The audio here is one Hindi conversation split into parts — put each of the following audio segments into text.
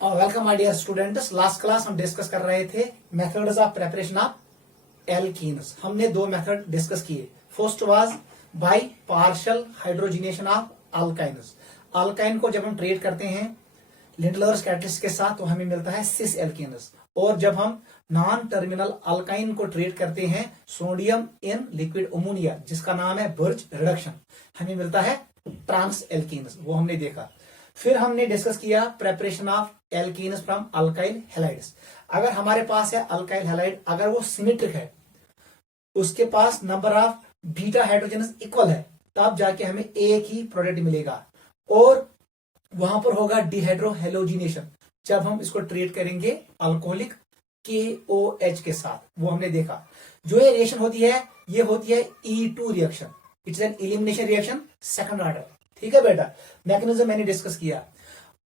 Welcome my dear students. Last class हम डिस्कस कर रहे थे methods of preparation of alkenes. हमने दो मेथड डिस्कस किए। First was by partial hydrogenation of alkynes. Alkyne को जब हम ट्रीट करते हैं लिंडलर्स कैटलिस्ट के साथ तो हमें मिलता है सिस एल्कीन्स, और जब हम नॉन टर्मिनल अल्काइन को ट्रीट करते हैं सोडियम इन लिक्विड अमोनिया जिसका नाम है बर्च रिडक्शन, हमें मिलता है ट्रांस एल्कीन्स। वो हमने देखा। फिर हमने डिस्कस किया preparation of alkenes from alkyl halides. अगर हमारे पास है अल्काइल हैलाइड, अगर वो सिमेट्रिक है, उसके पास number of beta hydrogen equal है, तब जाके हमें एक ही प्रोडक्ट मिलेगा, और वहां पर होगा डिहाइड्रो हेलोजिनेशन जब हम इसको ट्रीट करेंगे अल्कोहलिक KOH के साथ। वो हमने देखा। जो ये रिएक्शन होती है ये होती है E2 reaction. It's an elimination reaction second order. ठीक है बेटा, मैकेनिज्म मैंने डिस्कस किया।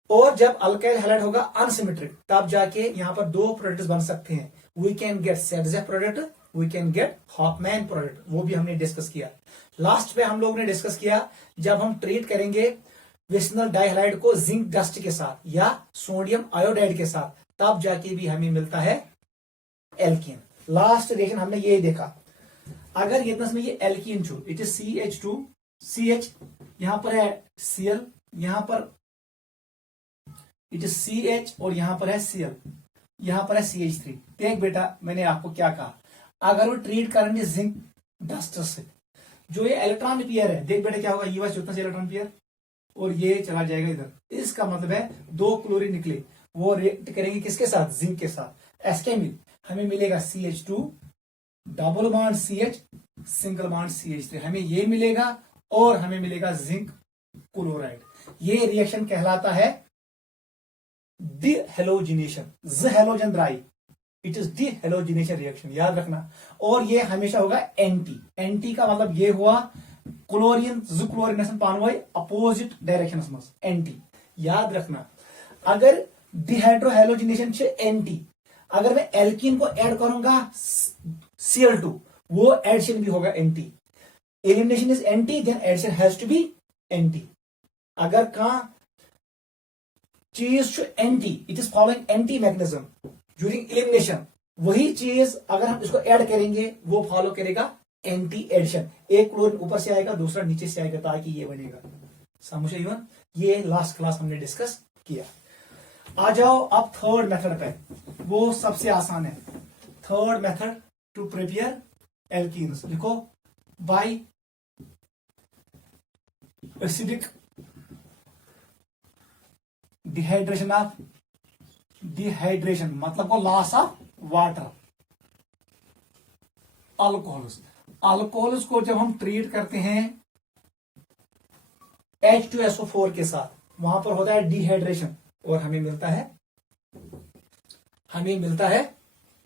और जब अल्काइल हैलाइड होगा अनसिमेट्रिक, तब जाके यहां पर दो प्रोडक्ट्स बन सकते हैं। We can get Saytzeff product, we can get Hofmann product. वो भी हमने डिस्कस किया। लास्ट पे हम लोग ने डिस्कस किया जब हम ट्रीट करेंगे विस्नल डाइहलाइड को जिंक डस्ट के साथ या सोडियम आयोडाइड के साथ, तब जाके भी हमें मिलता है एल्कीन। लास्ट रिएक्शन हमने ये देखा। अगर ये में ये एल्कीन छू, इट इज CH2 CH, यहां पर है Cl, यहां पर इट इज CH और यहां पर है Cl, यहां पर है CH3। देख बेटा, मैंने आपको क्या कहा, अगर वो ट्रीट करेंगे जिंक डस्ट से, जो ये इलेक्ट्रॉन पेयर है, देख बेटा क्या होगा, ये वाला चौथा से इलेक्ट्रॉन पेयर और ये चला जाएगा इधर। इसका मतलब है दो क्लोरीन निकले, वो रिएक्ट करेंगे किसके साथ, जिंक के साथ। एसके मिल हमें मिलेगा CH2 double bond CH single bond CH3, हमें ये मिलेगा, और हमें मिलेगा जिंक क्लोराइड। ये रिएक्शन कहलाता है डिहेलोजिनेशन। ज halogen Durai, it is डिहेलोजिनेशन reaction, याद रखना। और ये हमेशा होगा एंटी। एंटी का मतलब ये हुआ क्लोरीन ज क्लोरिनेशन पानवाई अपोजिट डायरेक्शन में एंटी, याद रखना। अगर डिहाइड्रोहेलोजिनेशन से एंटी, अगर मैं एल्कीन को ऐड करूंगा Cl2, वो एडिशन भी होगा anti. Elimination is anti, then addition has to be anti. अगर कहा चीज to anti, it is following anti mechanism during elimination, वही चीज अगर हम इसको ऐड करेंगे वो फॉलो करेगा एंटी एडिशन। एक क्लोरीन ऊपर से आएगा, दूसरा नीचे से आएगा, ताकि ये बनेगा। समझे इवन? ये लास्ट क्लास हमने डिस्कस किया। आ जाओ अब थर्ड मेथड पे, वो सबसे आसान है। Third method to prepare alkenes, लिखो by acidic dehydration of, dehydration मतलब को loss of water, alcohols. Alcohols को जब हम ट्रीट करते हैं H2SO4 के साथ, वहां पर होता है डिहाइड्रेशन, और हमें मिलता है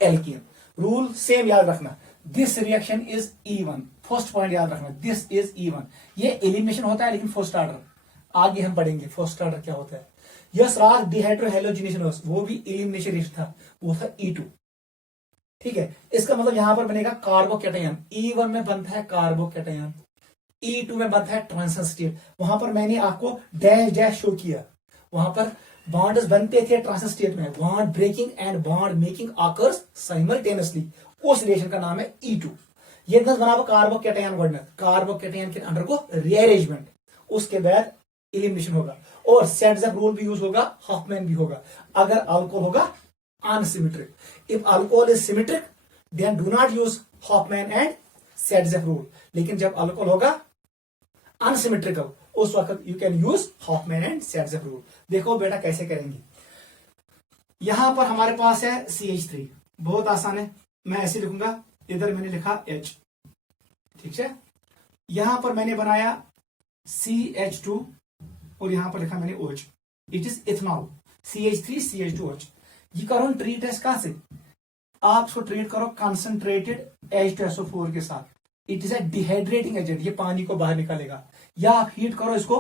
एल्कीन। रूल सेम याद रखना, this reaction is E1। First point याद रखना, दिस इज E1। ये एलिमिनेशन होता है लेकिन फर्स्ट ऑर्डर, आगे हम पढ़ेंगे फर्स्ट ऑर्डर क्या होता है। यस राज डिहाइड्रोहेलोजिनेशन, वो भी एलिमिनेशन रिएक्शन था, वो था E2। ठीक है, इसका मतलब यहां पर बनेगा कार्बोकैटायन। E1 में बनता है कार्बोकैटायन, E2 में बनता है ट्रांजिशन स्टेट। वहां पर मैंने आपको डैश डैश शो किया, वहां पर बॉन्ड्स बनते थे ट्रांजिशन स्टेट में। Bond breaking and bond making occurs simultaneously, उस रिलेशन का नाम है E2। ये बना कार्बोकैटायन वर्डनेस, कार्बोकैटायन के अंडर को रीअरेंजमेंट, उसके बाद एलिमिनेशन होगा, और सेडजेफ रूल भी यूज होगा, हॉफमैन भी होगा। अगर अल्कोहल होगा unsymmetric, if alcohol is symmetric then do not use Hofmann and Saytzeff rule. लेकिन जब अल्कोहल होगा अनसिमेट्रिकल, उस वक्त you can use Hofmann and Saytzeff rule. देखो बेटा कैसे करेंगे। यहां पर हमारे पास है CH3, बहुत आसान है, मैं ऐसे लिखूंगा, इधर मैंने लिखा H, ठीक है। यहां पर मैंने बनाया CH2 और यहां पर लिखा मैंने OH, it is ethanol. CH3 CH2OH। ये करो ट्रीट है कहां से, आप इसको ट्रीट करो कंसंट्रेटेड H2SO4 के साथ, it is a dehydrating agent, ये पानी को बाहर निकालेगा। या आप हीट करो इसको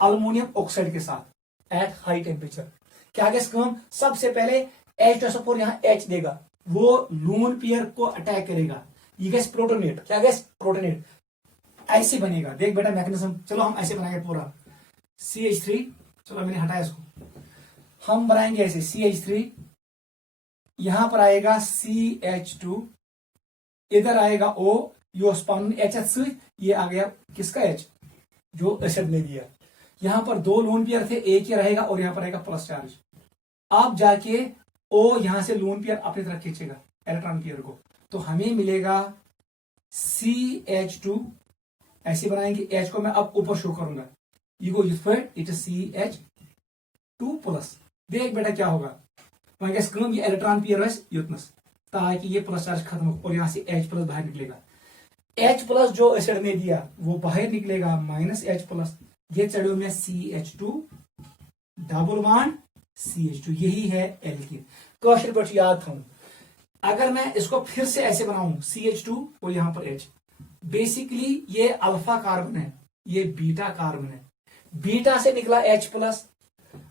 अल्मोनियम ऑक्साइड के साथ एट हाई टेम्परेचर। क्या गैस कम, सबसे पहले H2SO4 यहां H देगा, वो लून पेयर को अटैक करेगा, ये गैस प्रोटोनेट, क्या गैस प्रोटोनेट, ऐसे बनेगा। देख बेटा मैकेनिज्म, चलो हम ऐसे बनाएंगे पूरा। CH3, चलो मैंने हटाया इसको, हम बनाएंगे ऐसे CH3, यहां पर आएगा CH2, इधर आएगा O, यो स्पन HH से, ये आ गया किसका H, जो एसिड ने दिया। यहां पर दो लोन पेयर थे, एक ही रहेगा और यहां पर आएगा प्लस चार्ज। आप जाके O यहां से लोन पेयर अपनी तरफ खींचेगा इलेक्ट्रॉन पेयर को, तो हमें मिलेगा CH2, ऐसे बनाएंगे। H को मैं अब ऊपर शो करूंगा, ये go it is CH2 plus. देख बेटा क्या होगा, वहां ये इलेक्ट्रॉन पेयर युतनस, ताकि ये प्लस चार्ज खत्म हो और यहां से H प्लस बाहर निकलेगा। H प्लस जो एसिड ने दिया वो बाहर निकलेगा माइनस H प्लस, ये चढ़ो में CH2 डबल बॉन्ड CH2, यही है एल्कीन। क्वेश्चन पर याद था, अगर मैं इसको फिर से ऐसे बनाऊं CH2 और यहां पर H, बेसिकली ये अल्फा कार्बन है, ये बीटा कार्बन है। बीटा से निकला H प्लस,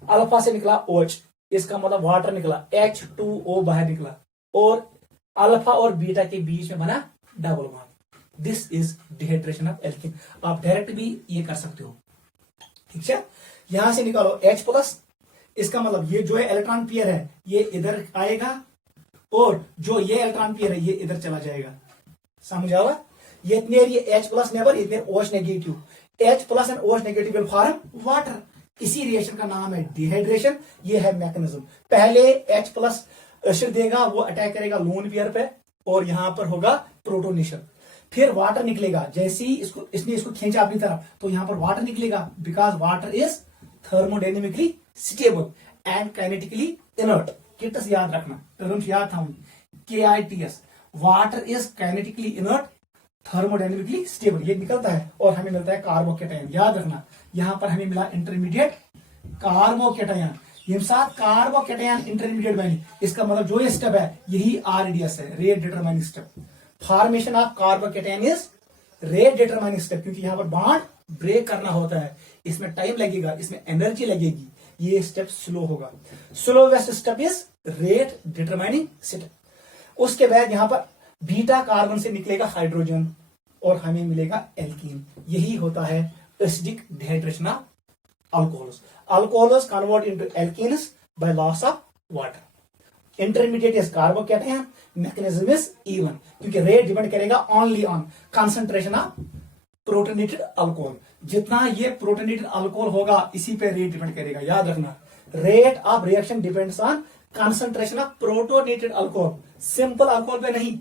अल्फा से निकला OH, इसका मतलब वाटर निकला, H2O बाहर निकला और अल्फा और बीटा के बीच में बना double bond. This is dehydration of alkene. आप डायरेक्ट भी ये कर सकते हो, ठीक है। यहां से निकालो H प्लस, इसका मतलब ये जो है इलेक्ट्रॉन पेयर है ये इधर आएगा और जो ये इलेक्ट्रॉन पेयर है ये इधर चला जाएगा, समझ आवा। ये इतने H प्लस नेबर, इतने OH negative, H plus and OH negative will form water. इसी रिएक्शन का नाम है डिहाइड्रेशन। ये है मैकेनिज्म। पहले H प्लस एसिड देगा, वो अटैक करेगा लोन पेयर पे और यहां पर होगा प्रोटोनेशन, फिर वाटर निकलेगा। जैसे ही इसने इसको खींचा अपनी तरफ तो यहां पर वाटर निकलेगा, because water is thermodynamically stable and kinetically inert. Kits याद रखना, टर्म्स याद था KITS, water is kinetically inert, thermodynamically stable, ये निकलता है और हमें मिलता है कार्बोकेटायन। याद रखना, यहां पर हमें मिला इंटरमीडिएट कार्बोकेटायन। ये साथ कार्बोकेटायन इंटरमीडिएट बनी, इसका मतलब जो ये स्टेप है यही RDS है, rate determining step. Formation of carbocation is rate determining step, क्योंकि यहां पर बॉन्ड ब्रेक करना होता है, इसमें टाइम लगेगा, इसमें एनर्जी लगेगी, ये स्टेप स्लो होगा। Slowest step is rate determining step. उसके बाद यहां पर बीटा कार्बन से निकलेगा हाइड्रोजन और हमें मिलेगा एल्कीन। यही होता है acidic dehydration of alcohols. Alcohols convert into alkenes by loss of water. Intermediate is carbocation, mechanism is even, क्योंकि रेट डिपेंड करेगा only on concentration of protonated alcohol. जितना ये प्रोटोनेटेड अल्कोहल होगा इसी पे रेट डिपेंड करेगा। याद रखना, rate of reaction depends on concentration of protonated alcohol, simple alcohol पे नहीं,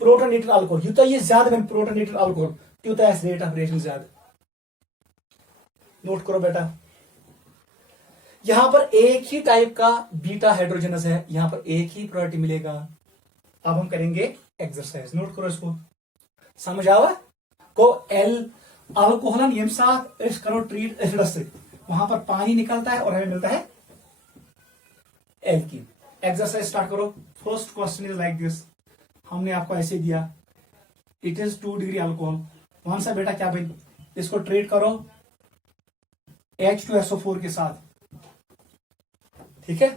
प्रोटोनेटेड अल्कोहल। युता ये ज्यादा बन प्रोटोनेटेड अल्कोहल, त्युता रेट ऑफ रिएक्शन ज्यादा। नोट करो बेटा, यहां पर एक ही टाइप का बीटा हाइड्रोजनस है, यहां पर एक ही प्रॉपर्टी मिलेगा। अब हम करेंगे एक्सरसाइज, नोट करो इसको, समझ आवा को एल अल्कोहलन ये साथ इस करो ट्रीट एसिड से, वहां पर पानी निकलता है और हमें मिलता है एल्कीन। एक्सरसाइज स्टार्ट करो। First question is like this, हमने आपको ऐसे दिया, इट इज 2 डिग्री अल्कोहल। वहां से बेटा क्या भाई, इसको ट्रीट करो H2SO4 के साथ, ठीक है।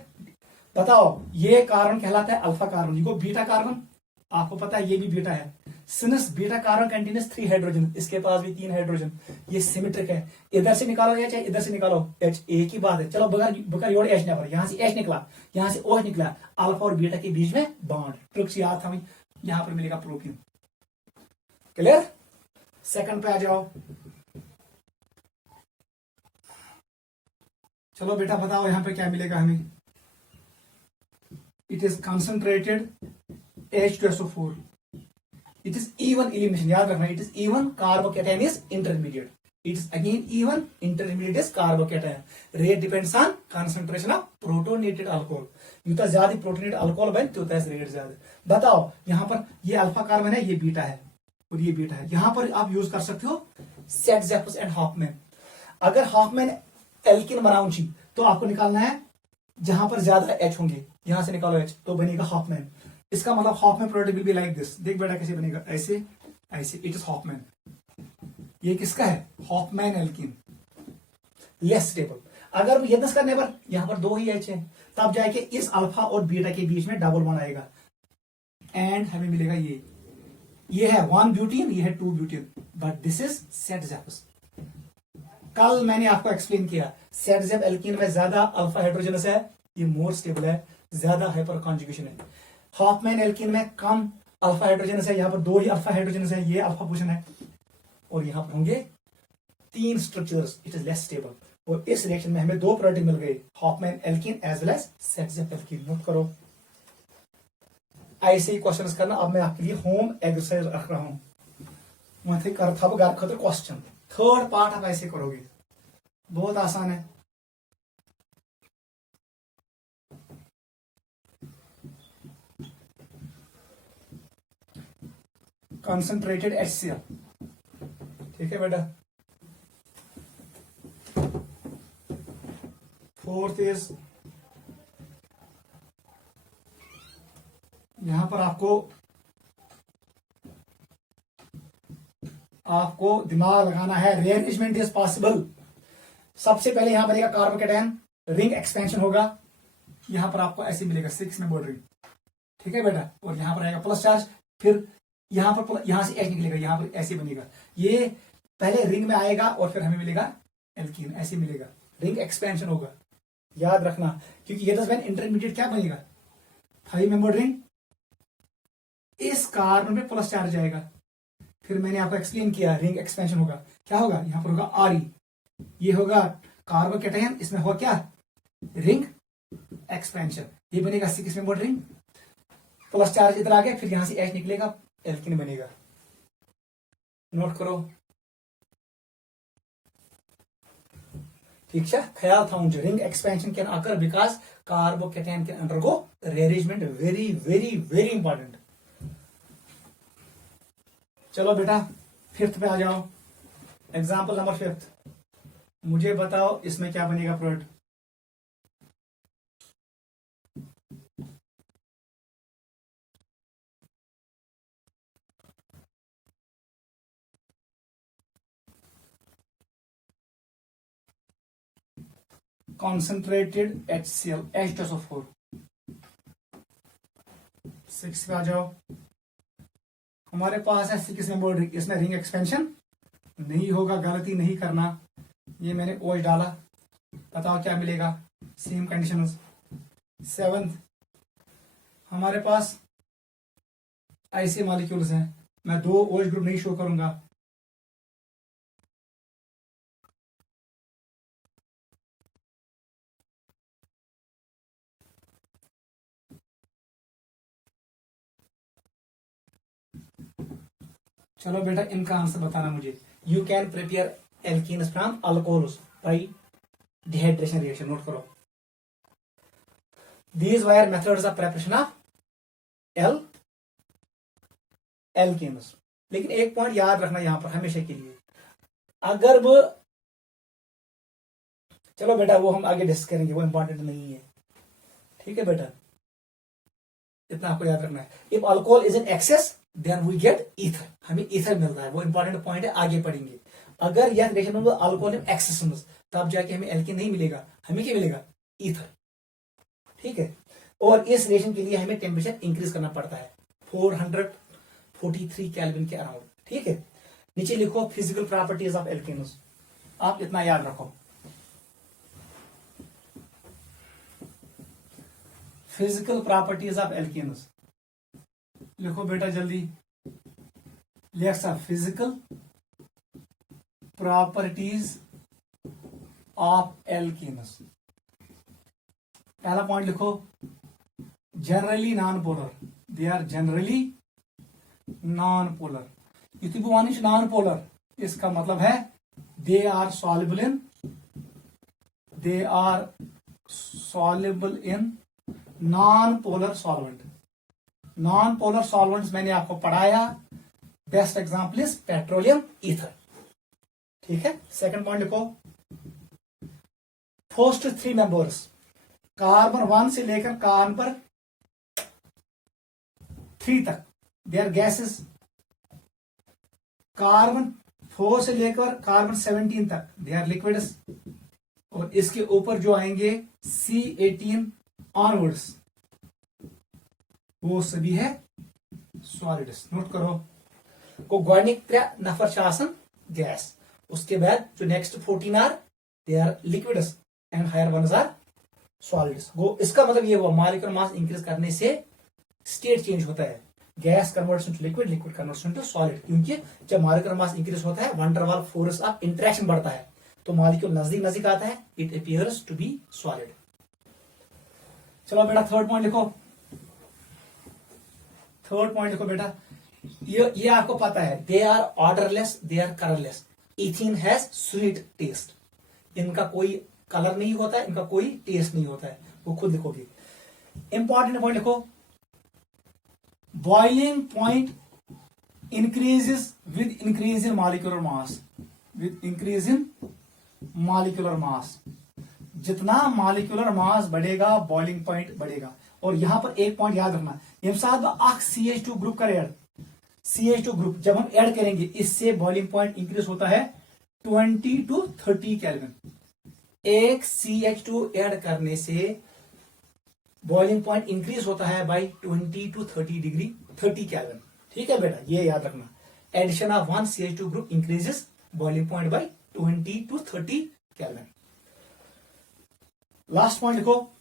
बताओ ये कार्बन कहलाता है अल्फा कार्बन, ये बीटा कार्बन, आपको पता है ये भी बीटा है। Since beta carbon contains 3 hydrogen, इसके पास भी 3 हाइड्रोजन, ये सिमेट्रिक है। इधर से निकालो H, इधर से निकालो H, एक ही बात है। चलो बगैर योड़ H ना, यहां से H निकला, यहां से OH निकला, अल्फा और बीटा के बीच में बॉन्ड। ट्रिक्स याद था, यहां पर मिलेगा प्रोपीन। क्लियर? सेकंड पे आ जाओ। चलो बेटा बताओ यहां पे क्या मिलेगा हमें। It is concentrated H2SO4, it is even elimination. याद रखना, it is even, carbocation is intermediate, it is again even, intermediate is carbocation. Rate depends on concentration of protonated alcohol. जितना ज्यादा प्रोटोनेटेड अल्कोहल बन उतना रेट ज्यादा। बताओ यहां पर ये अल्फा कार्बन है, ये बीटा है और ये बीटा है। यहां पर आप यूज कर सकते हो सेट एंड हॉफमैन। अगर हॉफमैन एल्कीन बनाऊं तो आपको निकालना है जहां पर ज्यादा H होंगे, यहां से निकालो H तो बनेगा हॉफमैन। इसका मतलब Hofmann product will be like this. देख बेटा कैसे बनेगा, ऐसे ऐसे, इट इज हॉफमैन। ये किसका है, हॉफमैन एल्कीन, लेस स्टेबल। अगर यदि करने पर यहां पर 2 ही H है, तब जाके इस अल्फा और बीटा के बीच में डबल बॉन्ड आएगा एंड हमें मिलेगा ये है 1 ब्यूटीन, ये है 2 butene, but this is set जैपस। कल मैंने आपको एक्सप्लेन किया, सेट जब एल्कीन में ज्यादा अल्फा हाइड्रोजनस है, ये मोर स्टेबल है, ज्यादा हाइपर कॉन्जुगेशन है। हॉफमैन एल्कीन में कम अल्फा हाइड्रोजनस है, यहाँ पर 2 ही अल्फा हाइड्रोजनस है, ये अल्फा पोजीशन है, और यहाँ पर होंगे 3 structures, it is less stable. और इस रिएक्शन में हमें 2 प्रोडक्ट मिल गए, Hofmann alkene as well as Saytzeff alkene. Note करो, ऐसे ही क्वेश्चन करना। अब मैं आपके लिए होम एक्सरसाइज रख रहा हूं, मैं कर था घर खतर क्वेश्चन, थर्ड पार्ट आप ऐसे करोगे, बहुत आसान है। कंसंट्रेटेड HCl, ठीक है बेटा। फोर्थ इज, यहां पर आपको दिमाग लगाना है, रीअरेंजमेंट इज पॉसिबल। सबसे पहले यहां बनेगा कार्बोकेटायन, रिंग एक्सपेंशन होगा, यहां पर आपको ऐसे मिलेगा 6 मेंबर्ड रिंग, ठीक है बेटा। और यहां पर आएगा प्लस चार्ज, फिर यहां पर यहां से H निकलेगा, यहां पर ऐसे बनेगा, ये पहले रिंग में आएगा और फिर हमें मिलेगा एल्कीन, ऐसे मिलेगा, रिंग एक्सपेंशन होगा, याद रखना। क्योंकि ये दस इंटरमीडिएट क्या बनेगा, 5 मेंबर्ड रिंग, इस कार्बन में प्लस चार्ज आएगा, फिर मैंने आपको एक्सप्लेन किया रिंग एक्सपेंशन होगा, क्या होगा, यहां पर होगा Re, ये होगा कार्बोकेटायन, इसमें होगा क्या, रिंग एक्सपेंशन, ये बनेगा 6 मेंबर्ड रिंग, प्लस चार्ज इधर आ गया, फिर यहां से H निकलेगा, एल्कीन बनेगा। नोट करो, ठीक है, ख्याल था मुझे, ring expansion can occur because carbocation can undergo rearrangement, very very very important. चलो बेटा फिफ्थ पे आ जाओ, एग्जाम्पल नंबर 5, मुझे बताओ इसमें क्या बनेगा प्रोडक्ट। Concentrated HCl, H2SO4। 6 पे आ जाओ, हमारे पास है 6 मेंबर्ड रिंग, इसमें रिंग एक्सपेंशन नहीं होगा, गलती नहीं करना, ये मैंने OH डाला, बताओ क्या मिलेगा, सेम कंडीशंस। 7th, हमारे पास ऐसे मॉलिक्यूल्स हैं, मैं 2 OH ग्रुप नहीं शो करूंगा, चलो बेटा इनका आंसर बताना मुझे। You can prepare alkenes from alcohols by dehydration reaction. Note करो, these were methods of preparation of alkenes. लेकिन एक पॉइंट याद रखना यहां पर हमेशा के लिए, अगर वो, चलो बेटा वो हम आगे डिस्कस करेंगे, वो इंपॉर्टेंट नहीं है, ठीक है बेटा, इतना आपको याद रखना है। If alcohol is in excess then we get ether, हमें ईथर मिलता है, वो इंपॉर्टेंट पॉइंट है, आगे पढ़ेंगे। अगर यह रिएक्शन में अल्कोहल इन एक्सेस तब जाके हमें एल्कीन नहीं मिलेगा, हमें क्या मिलेगा, ईथर, ठीक है। और इस रिएक्शन के लिए हमें टेम्परेचर इंक्रीज करना पड़ता है 443 केल्विन के अराउंड, ठीक है। नीचे लिखो फिजिकल प्रॉपर्टीज ऑफ एल्कीन्स, आप इतना याद रखो, फिजिकल प्रॉपर्टीज ऑफ एल्कीन्स लिखो बेटा जल्दी, let's physical properties of alkenes. पहला पॉइंट लिखो, generally non polar, they are generally non polar. युति नॉन पोलर, इसका मतलब है they are soluble in non polar solvent. Non polar solvents मैंने आपको पढ़ाया, best example is petroleum ether, ठीक है। सेकंड पॉइंट लिखो, फर्स्ट 3 मेंबर्स, कार्बन 1 से लेकर कार्बन 3 तक, दे आर गैसेस। कार्बन 4 से लेकर कार्बन 17 तक, दे आर लिक्विड्स। और इसके ऊपर जो आएंगे C18 ऑनवर्ड्स, वो सभी है सॉलिड्स। नोट करो, को गोडनिक 3 नफर गैस, उसके बाद जो next 14 are they are liquids and higher ones are solids. वो इसका मतलब ये हुआ मॉलिक्यूलर मास इंक्रीज करने से स्टेट चेंज होता है, gas converts into liquid, liquid converts into solid. क्योंकि जब मॉलिक्यूलर मास इंक्रीज होता है वंडर वाल फोर्स ऑफ इंटरेक्शन बढ़ता है, तो मॉलिक्यूल नजदीक नजदीक आता है, it appears to be solid. चलो बेटा थर्ड पॉइंट लिखो। थर्ड पॉइंट लिखो बेटा, ये आपको पता है, they are orderless, they are colourless. Ethene has sweet taste, इनका कोई कलर नहीं होता है, इनका कोई टेस्ट नहीं होता है, वो खुद लिखोगे। इंपॉर्टेंट पॉइंट लिखो, boiling point increases with increase in molecular mass, with increase in molecular mass. जितना मॉलिक्यूलर मास बढ़ेगा बॉइलिंग पॉइंट बढ़ेगा। और यहां पर एक पॉइंट याद रखना, यम साथ CH2 ग्रुप कर ऐड, CH2 ग्रुप जब हम ऐड करेंगे इससे बॉइलिंग पॉइंट इंक्रीज होता है 20 to 30 केल्विन। एक CH2 ऐड करने से बॉइलिंग पॉइंट इंक्रीज होता है बाय 20 to 30 डिग्री 30 केल्विन। ठीक है बेटा, ये याद रखना, addition of 1 CH2 group increases boiling point by 20 to 30 kelvin. Last point लिखो,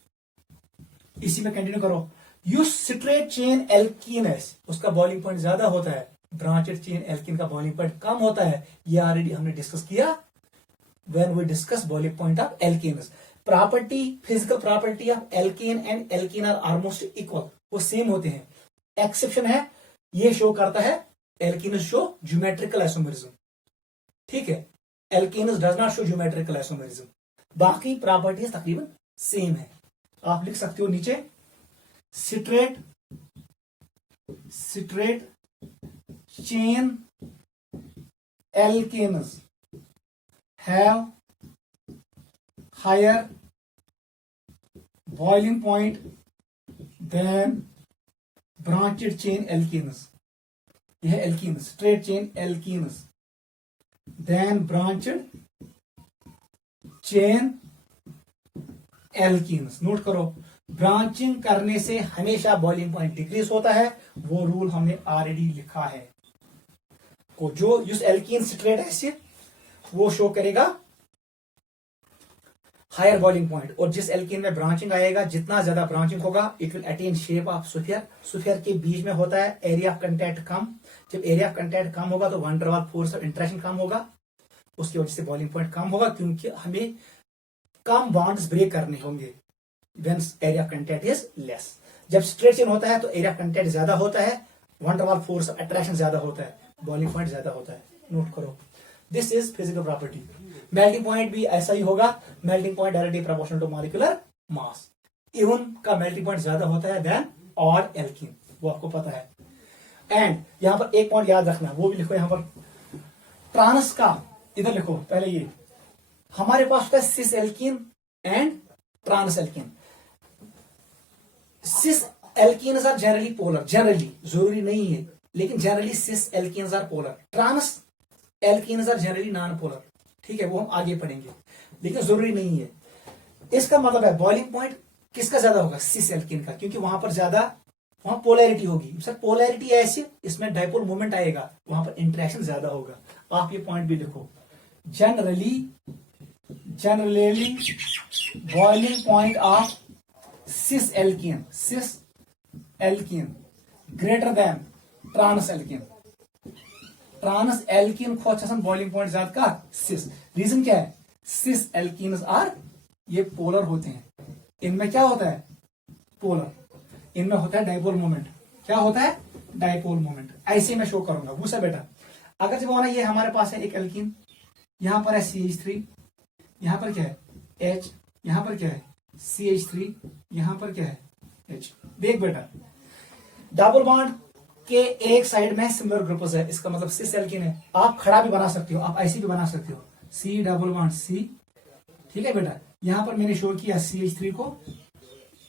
इसी में कंटिन्यू करो। यू स्ट्रेट चेन एल्कीनस, उसका बॉइलिंग पॉइंट ज्यादा होता है, ब्रांचेड चेन एल्कीन का बॉइलिंग पॉइंट कम होता है। ये ऑलरेडी हमने डिस्कस किया when we discuss boiling point of alkenes। Property, physical property of alkane and alkene are almost equal, वो सेम होते हैं। एक्सेप्शन है, ये शो करता है एल्कीनस शो ज्योमेट्रिकल आइसोमेरिज्म। ठीक है, alkenes does not show geometrical isomerism. बाकी प्रॉपर्टीज तकरीबन सेम है। आप लिख सकते हो नीचे, straight chain alkanes have higher boiling point than branched chain alkenes। यह है alkenes, straight chain alkenes than branched chain alkenes। Note करो, ब्रांचिंग करने से हमेशा बॉइलिंग पॉइंट डिक्रीज होता है, वो रूल हमने ऑलरेडी लिखा है। को जो इस एल्कीन स्ट्रेट है वो शो करेगा हायर बॉइलिंग पॉइंट, और जिस एल्कीन में ब्रांचिंग आएगा, जितना ज्यादा ब्रांचिंग होगा it will attain shape of sphere. Sphere के बीच में होता है एरिया ऑफ कंटैक्ट कम। जब एरिया ऑफ कंटैक्ट कम होगा तो वंडर वाल फोर्स ऑफ इंटरेक्शन कम होगा, उसकी वजह से बॉइलिंग पॉइंट कम होगा, क्योंकि हमें कम बॉन्ड्स ब्रेक करने होंगे when area of contact is less. जब स्ट्रेट चेन होता है तो एरिया ऑफ कंटैक्ट ज्यादा होता है, वंडर वाल फोर्स ऑफ अट्रैक्शन ज्यादा होता है, बॉइलिंग पॉइंट ज्यादा होता है। नोट करो, this is physical property. Melting point भी ऐसा ही होगा, melting point directly proportional to molecular mass. Even का मेल्टिंग पॉइंट ज्यादा होता है देन ऑड एल्कीन, वो आपको पता है। एंड यहां पर एक पॉइंट याद रखना, वो भी लिखो यहां पर, ट्रांस का इधर लिखो पहले, ये हमारे पास होता है cis alkene and trans alkene. Cis alkenes are generally polar, generally, जरूरी नहीं है लेकिन generally cis alkenes are polar. Trans alkenes are generally non polar. ठीक है, वो हम आगे पढ़ेंगे, लेकिन जरूरी नहीं है। इसका मतलब है बॉइलिंग पॉइंट किसका ज्यादा होगा, सिस एल्कीन का, क्योंकि वहां पर ज्यादा वहां पोलैरिटी होगी। सर पोलैरिटी ऐसी, इसमें डाइपोल मोमेंट आएगा, वहां पर इंटरेक्शन ज्यादा होगा। आप ये पॉइंट भी लिखो, generally boiling point of cis alkene greater than trans alkene. Trans alkene खोचन बॉइलिंग पॉइंट ज्यादा का सिस। रीजन क्या है, सिस एल्कीन्स आर ये पोलर होते हैं, इनमें क्या होता है पोलर, इनमें होता है डाइपोल मोमेंट। क्या होता है डाइपोल मोमेंट। ऐसे मैं शो करूंगा वो सब बेटा। अगर जब होना, ये हमारे पास है एक एल्कीन, यहां पर है CH3, यहां पर क्या है H, यहां पर क्या है CH3, यहां पर क्या है H। देख बेटा, डबल बॉन्ड के एक साइड में सिमिलर ग्रुप्स है, इसका मतलब सिस एल्कीन है। आप खड़ा भी बना सकते हो, आप ऐसे भी बना सकते हो, C डबल बॉन्ड C। ठीक है बेटा, यहां पर मैंने शो किया CH3 को,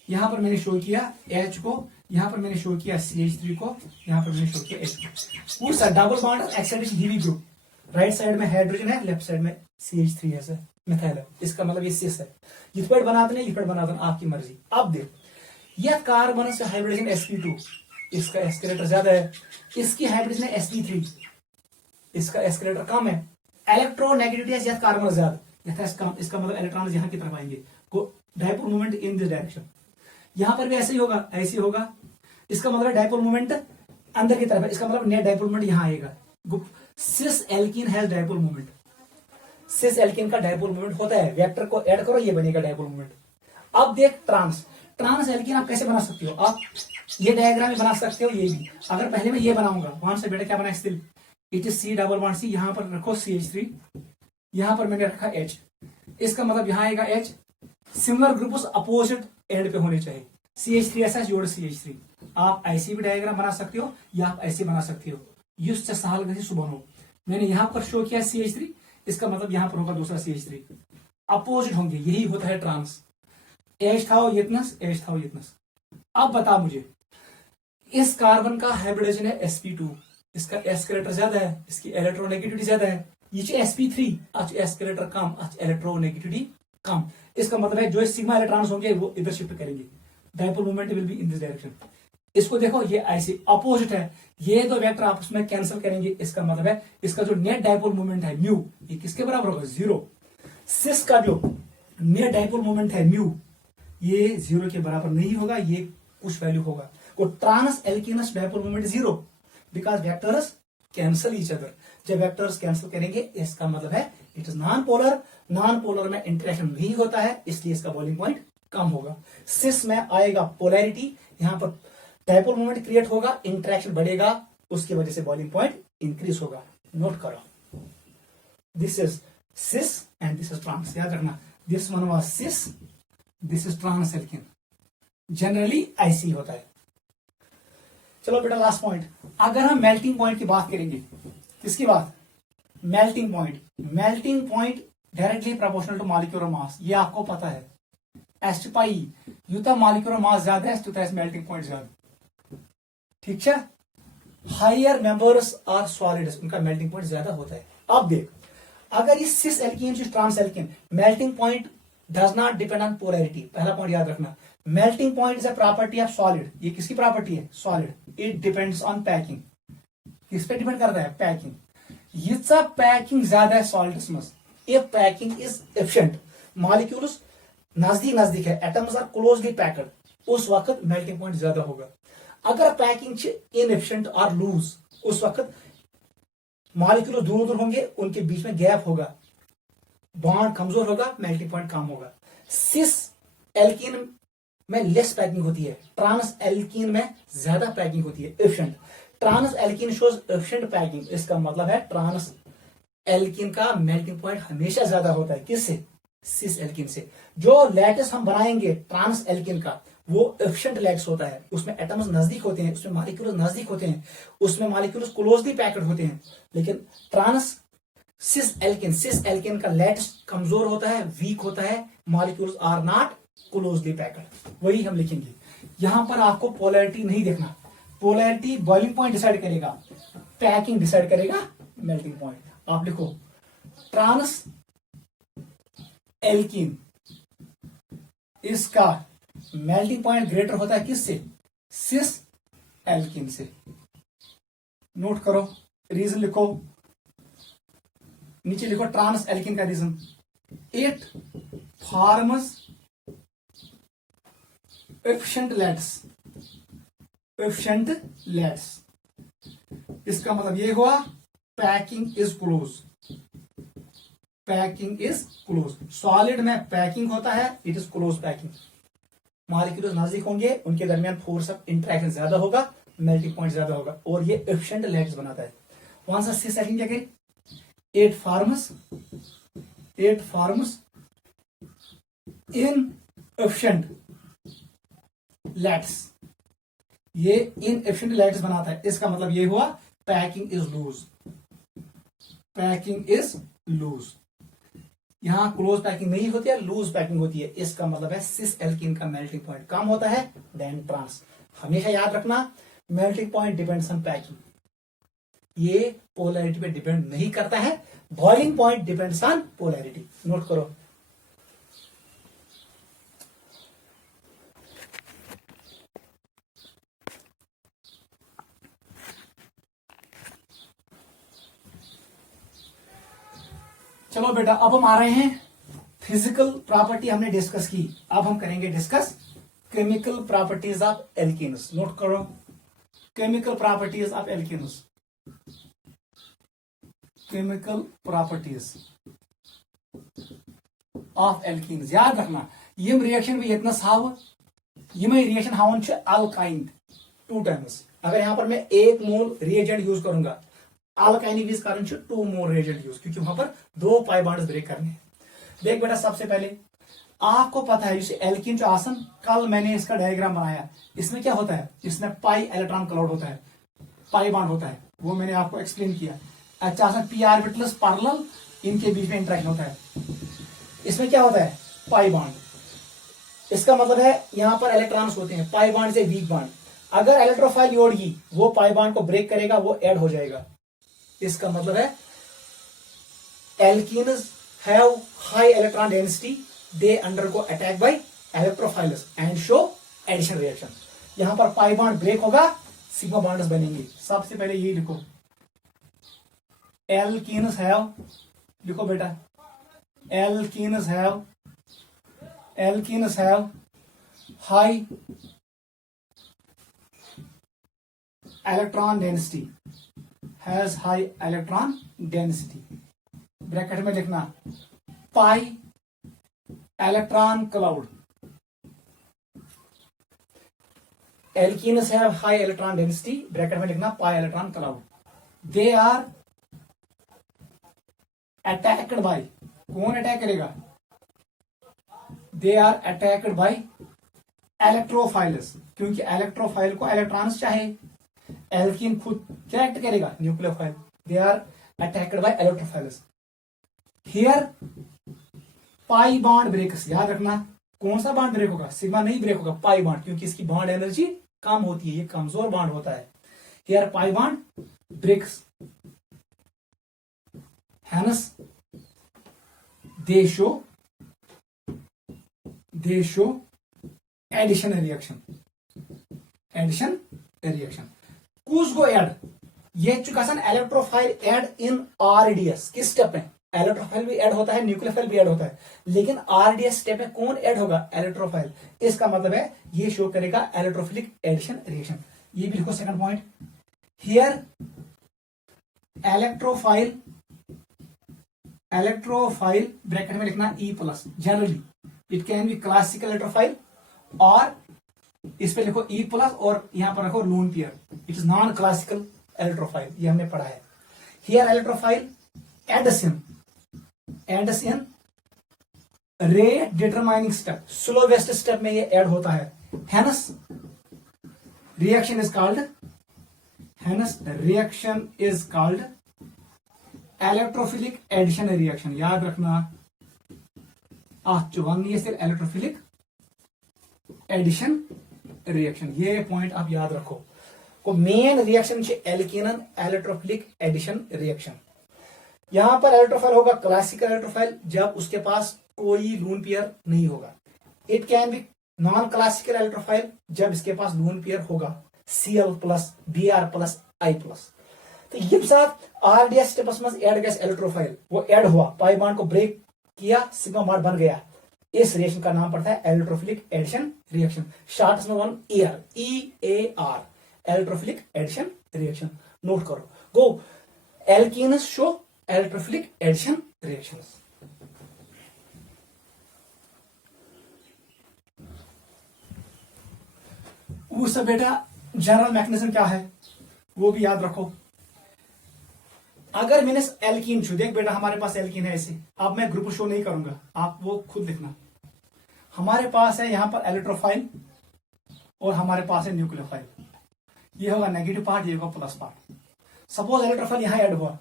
यहां पर मैंने शो किया H को, यहां पर मैंने शो किया CH3 को, यहां पर मैंने शो किया H को। पूरा डबल बॉन्ड एक्साइटेशन डीवी ग्रुप, राइट साइड में हाइड्रोजन है, लेफ्ट साइड में CH3 है, मिथाइल है, इसका मतलब ये सिस है। लिपिड बनाते हैं, लिपिड बनाते हैं, आपकी मर्जी। अब देख, यह कार्बन से हाइब्रिडेशन sp2, इसका एस्केलेटर ज्यादा है, इसकी हाइब्रिडेशन है sp3, इसका एस्केलेटर कम है। इलेक्ट्रोनेगेटिविटी है कार्बन ज्यादा, इसका मतलब इलेक्ट्रॉन यहाँ की तरफ आएंगे, dipole movement in this direction. यहां पर भी ऐसे ही होगा, ऐसे ही होगा, इसका मतलब डायपोल मूवमेंट अंदर की तरफ है, इसका मतलब नेट डायपोल मूवमेंट यहां आएगा। Cis alkene has dipole movement, sis alkene का डायपोल मूवमेंट होता है, वेक्टर को ऐड करो ये बनेगा डायपोल मूवमेंट। अब देख ट्रांस, ट्रांस एल्कीन आप कैसे बना सकते हो, आप ये डायग्राम बना सकते हो, ये भी अगर पहले मैं ये बनाऊंगा, वहां से बेटा क्या बना still it is C double bond C, यहां पर रखो CH3, यहां पर मैंने रखा H, इसका मतलब यहां आएगा H, सिमिलर ग्रुप उस अपोजिट एंड पे होने चाहिए, CH3 ऐसा जोड़ CH3। आप ऐसी भी डायग्राम बना सकते हो या आप ऐसे बना सकते हो, युष्ट साल गति सुबह, मैंने यहां पर शो किया CH3, इसका मतलब यहां पर होगा दूसरा CH3, अपोजिट होंगे, यही होता है ट्रांस। H था इतनस, H था इतनस। अब बता मुझे, इस कार्बन का हाइब्रिडाइजेशन है sp2, इसका एस्केलेटर ज्यादा है, इसकी इलेक्ट्रोनेगेटिविटी ज्यादा है, ये sp3 आज एस्केलेटर कम, आज इलेक्ट्रोनेगेटिविटी कम, इसका मतलब है जो सिग्मा इलेक्ट्रॉन्स होंगे वो इधर शिफ्ट करेंगे, dipole movement will be in this direction. इसको देखो ये ऐसे अपोजिट है, ये दो वेक्टर आप उसमें कैंसिल करेंगे, इसका मतलब है इसका जो नेट डायपोल मूवमेंट है म्यू, ये किसके बराबर होगा, 0। सिस का जो नेट डायपोल मूवमेंट है म्यू, ये 0 के बराबर नहीं होगा, ये कुछ वैल्यू होगा। को trans alkenes dipole movement 0 because vectors cancel each other, जब वेक्टर्स कैंसिल करेंगे इसका मतलब है it is non polar, non polar में इंटरेक्शन नहीं होता है, इसलिए इसका बॉइलिंग पॉइंट कम होगा। सिस में आएगा पोलैरिटी, यहां पर डायपोल मूवमेंट क्रिएट होगा, इंटरेक्शन बढ़ेगा, उसकी वजह से बॉइलिंग पॉइंट इंक्रीज होगा। नोट करो, this is cis and this is trans, याद रखना, this one was cis, this is trans alkene, generally ऐसी होता है। चलो बेटा लास्ट पॉइंट, अगर हम मेल्टिंग पॉइंट की बात करेंगे, किसकी बात, melting point, melting point directly proportional to molecular mass, ये आपको पता है, एस पाई यूता मॉलिक्यूलर मास ज्यादा है, मेल्टिंग पॉइंट ज्यादा, ठीक है। हायर मेंबर्स आर सॉलिड्स, उनका मेल्टिंग पॉइंट ज्यादा होता है। अब देख, अगर ये cis alkene trans alkene, melting point does not depend on polarity, पहला पॉइंट याद रखना, melting point is a property of solid, ये किसकी प्रॉपर्टी है, solid, it depends on packing, किस पे डिपेंड करता है, पैकिंग, यीचा पैकिंग ज्यादा है सॉलिड्स में, if packing is efficient, molecules नजदीक नजदीक है, एटम्स आर क्लोजली पैक्ड, उस वक्त मेल्टिंग पॉइंट ज्यादा होगा। अगर पैकिंग इनएफिशिएंट और लूज, उस वक्त मॉलिक्यूल दूर दूर होंगे, उनके बीच में गैप होगा, बॉन्ड कमजोर होगा, मेल्टिंग पॉइंट कम होगा। सिस एल्कीन में लेस पैकिंग होती है, ट्रांस एल्कीन में ज्यादा पैकिंग होती है, efficient. Trans alkene shows efficient packing, इसका मतलब है ट्रांस एल्कीन का मेल्टिंग पॉइंट हमेशा ज्यादा होता है, किससे, सिस एल्कीन से। जो लैटिस हम बनाएंगे ट्रांस एल्कीन का, वो एफिशिएंट लैटिस होता है, उसमें एटम्स नजदीक होते हैं, उसमें मॉलिक्यूल्स नजदीक होते हैं, उसमें मॉलिक्यूल्स क्लोजली पैक्ड होते हैं। लेकिन ट्रांस सिस एल्कीन का लैटिस कमजोर होता है, वीक होता है, molecules are not closely packed, वही हम लिखेंगे। यहां पर आपको पोलैरिटी नहीं देखना, पोलैरिटी बॉइलिंग पॉइंट डिसाइड करेगा, पैकिंग डिसाइड करेगा मेल्टिंग पॉइंट। आप लिखो ट्रांस एल्कीन, इसका मेल्टिंग पॉइंट ग्रेटर होता है किससे, सिस एल्कीन से। नोट करो, रीजन लिखो, नीचे लिखो ट्रांस एल्कीन का reason, it forms efficient lattice, efficient lattice, इसका मतलब ये हुआ packing is close, packing is close. Solid में पैकिंग होता है, it is close packing, molecules नजदीक होंगे, उनके दरमियान फोर्स ऑफ इंटरेक्शन ज्यादा होगा, मेल्टिंग पॉइंट ज्यादा होगा, और ये एफिशिएंट लैटिस बनाता है। वहां से सिस एल्कीन क्या करें, it forms inefficient lattice, ये इनएफिशिएंट लैटिस बनाता है, इसका मतलब ये हुआ packing is loose, packing is loose. यहां क्लोज पैकिंग नहीं होती है, लूज पैकिंग होती है, इसका मतलब है सिस एल्कीन का मेल्टिंग पॉइंट कम होता है देन ट्रांस। हमेशा याद रखना, melting point depends on packing, ये पोलैरिटी पे डिपेंड नहीं करता है, boiling point depends on polarity. Note करो, चलो बेटा, अब हम आ रहे हैं फिजिकल प्रॉपर्टी हमने डिस्कस की, अब हम करेंगे discuss chemical properties of alkenes. Note करो, chemical properties of alkenes, chemical properties of alkenes. याद रखना यम रिएक्शन भी इतना हाव, यम रिएक्शन हावन अल्काइन 2 टाइम्स। अगर यहां पर मैं 1 मोल रिएजेंट यूज करूंगा, अल्काइन यूज कर 2 मोल रिएजेंट यूज, क्योंकि वहां पर 2 पाई बॉन्ड्स ब्रेक करने। देख बेटा, सबसे पहले आपको पता है इसे एल्कीन जो आसन, कल मैंने इसका डायग्राम बनाया, इसमें क्या होता है, इसमें पाई इलेक्ट्रॉन क्लाउड होता है, पाई बॉन्ड होता है, वो मैंने आपको एक्सप्लेन किया। अच्छा आसन पी ऑर्बिटल्स पैरेलल, इनके बीच में इंटरेक्शन होता है, इसमें क्या होता है, पाई बॉन्ड। इसका मतलब है यहां पर इलेक्ट्रॉन्स होते हैं, पाई बॉन्ड से वीक बॉन्ड। अगर इलेक्ट्रोफाइल जोड़गी वो पाई बॉन्ड को ब्रेक करेगा, वो ऐड हो जाएगा। इसका मतलब है alkenes have high electron density, they undergo attack by electrophiles and show addition reaction. यहां पर पाई बॉन्ड ब्रेक होगा, सिग्मा बॉन्ड्स बनेंगे। सबसे पहले ये लिखो, एल्कीन्स हैव, लिखो बेटा, alkenes have high electron density, has high electron density. Bracket में लिखना pi electron cloud. Alkenes have high electron density, bracket में लिखना pi electron cloud. They are attacked by, कौन अटैक करेगा, they are attacked by electrophiles, क्योंकि इलेक्ट्रोफाइल को इलेक्ट्रॉन्स चाहिए, एल्कीन खुद क्या एक्ट करेगा, nucleophile. They are attacked by electrophiles. Here pi bond breaks, याद रखना कौन सा बॉन्ड ब्रेक होगा, सिग्मा नहीं ब्रेक होगा, पाई बॉन्ड, क्योंकि इसकी बॉन्ड एनर्जी कम होती है, ये कमजोर बॉन्ड होता है। Here pi bond breaks, hence they show addition reaction, addition reaction. कूस गो एड, ये चुका सन इलेक्ट्रोफाइल एड इन आरडीएस। किस स्टेप में, इलेक्ट्रोफाइल भी ऐड होता है, न्यूक्लियोफाइल भी ऐड होता है, लेकिन आरडीएस स्टेप में कौन ऐड होगा, इलेक्ट्रोफाइल। इसका मतलब है ये शो करेगा इलेक्ट्रोफिलिक एडिशन रिएक्शन। ये भी लिखो second point, here electrophile bracket में लिखना E plus, generally it can B classical electrophile, और इस पे लिखो E प्लस और यहां पर रखो lone pair, it is non classical electrophile, ये हमने पढ़ा है। Here electrophile adds in rate determining step, slowest step में ये ऐड होता है, hence reaction is called electrophilic addition reaction. याद रखना इलेक्ट्रोफिलिक एडिशन रिएक्शन, ये पॉइंट आप याद रखो। को मेन रिएक्शन एल्कीनन इलेक्ट्रोफिलिक एडिशन रिएक्शन। यहां पर इलेक्ट्रोफाइल होगा क्लासिकल इलेक्ट्रोफाइल, जब उसके पास कोई लून पेयर नहीं होगा। It can be non classical electrophile, जब इसके पास लून पेयर होगा, Cl plus, Br plus, I plus. तो ये साथ आरडीएस स्टेपस में ऐड गया इलेक्ट्रोफाइल, वो ऐड हुआ, पाई बॉन्ड को ब्रेक किया, सिग्मा बॉन्ड बन गया। इस रिएक्शन का नाम पड़ता है इलेक्ट्रोफिलिक एडिशन रिएक्शन, शॉर्ट में one EAR, electrophilic addition reaction. Note करो, go alkenes show electrophilic addition reactions. वो सब बेटा जनरल मैकेनिज्म क्या है वो भी याद रखो। अगर मैंने एल्कीन छू, देख बेटा हमारे पास एल्कीन है ऐसे, अब मैं ग्रुप शो नहीं करूंगा, आप वो खुद लिखना। हमारे पास है यहां पर इलेक्ट्रोफाइल और हमारे पास है न्यूक्लियोफाइल, ये होगा नेगेटिव पार्ट, ये होगा प्लस पार्ट। सपोज इलेक्ट्रोफाइल यहां ऐड हुआ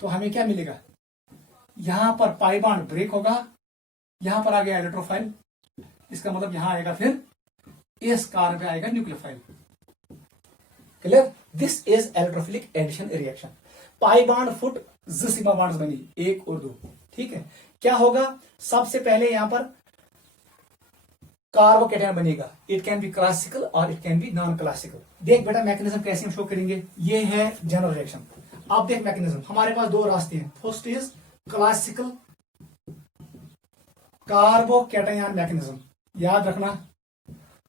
तो हमें क्या मिलेगा, यहां पर पाई बॉन्ड ब्रेक होगा, यहां पर आ गया इलेक्ट्रोफाइल, इसका मतलब यहां आएगा फिर इस कार्बन पे आएगा nucleophile. Clear, this is electrophilic addition reaction. Pi bond फुट सिग्मा बॉन्ड्स बनी, 1 और 2, ठीक है। क्या होगा, सबसे पहले यहां पर कार्बोकैटायन बनेगा, इट कैन बी क्लासिकल और it can be non classical. देख बेटा मैकेनिज्म कैसे हम शो करेंगे, ये है जनरल रिएक्शन। अब देख मैकेनिज्म, हमारे पास 2 रास्ते हैं, first is classical carbocation mechanism, याद रखना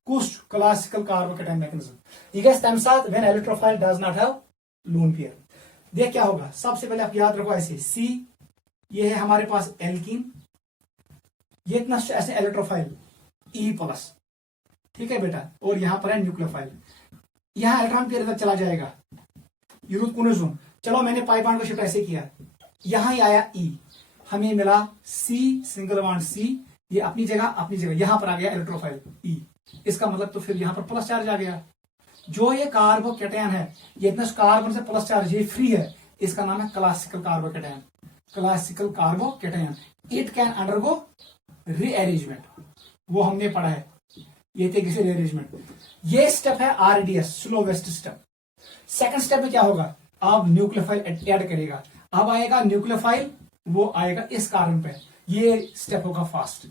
कुछ क्लासिकल कार्बोकैटायन मैकेनिज्म। ये गैस तम साथ when electrophile does not have lone pair. देख क्या होगा, सबसे पहले आप याद रखो ऐसे सी, ये है हमारे पास एल्कीन, ये इतना ऐसे इलेक्ट्रोफाइल ई प्लस, ठीक है बेटा, और यहां पर है न्यूक्लियोफाइल, यहां इलेक्ट्रॉन पेयर इधर चला जाएगा यूरोकुनिज्म। चलो मैंने पाई बॉन्ड को शिफ्ट ऐसे किया, यहां ही आया ई, हमें मिला सी सिंगल बॉन्ड सी, ये अपनी जगह यहां पर आ गया इलेक्ट्रोफाइल ई, इसका मतलब तो फिर यहां पर प्लस चार्ज आ गया। जो ये कार्बोकैटायन है ये इतना कार्बन से प्लस चार्ज, ये फ्री है, इसका नाम है classical carbocation. Classical carbocation it can undergo rearrangement, वो हमने पढ़ा है, ये थे किसी रीअरेंजमेंट। ये स्टेप है RDS, slowest step. Second step में क्या होगा, अब न्यूक्लियोफाइल ऐड करेगा, अब आएगा न्यूक्लियोफाइल, वो आएगा इस कार्बन पे, ये स्टेप होगा फास्ट,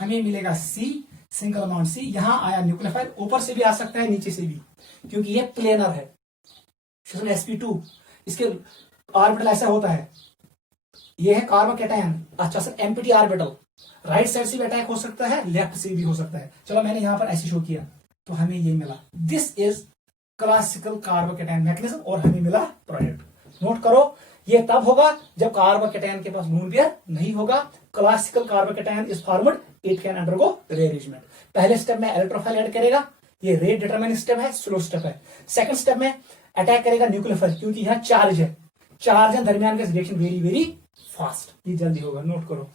हमें मिलेगा सी सिंगल बॉन्ड सी, यहां आया न्यूक्लियोफाइल, ऊपर से भी आ सकता है नीचे से भी, क्योंकि ये प्लेनर है sp2, इसके ऑर्बिटल ऐसा होता है, ये है कार्बोकैटायन। अच्छा sir empty orbital, right side से भी अटैक हो सकता है, लेफ्ट से भी हो सकता है। चलो मैंने यहां पर ऐसे शो किया तो हमें ये मिला, this is classical carbocation mechanism, और हमें मिला प्रोडक्ट। नोट करो, ये तब होगा जब कार्बोकैटायन के पास लोन पेयर नहीं होगा। Classical carbocation is formed, it can undergo rearrangement. पहले स्टेप में इलेक्ट्रोफाइल ऐड करेगा, ये रेट डिटरमिनिंग स्टेप है, स्लो स्टेप है। सेकंड स्टेप में अटैक करेगा न्यूक्लियोफाइल, क्योंकि यहां चार्ज है, चार्ज है दरमियान का रिएक्शन वेरी वेरी फास्ट, ये जल्दी होगा। नोट करो,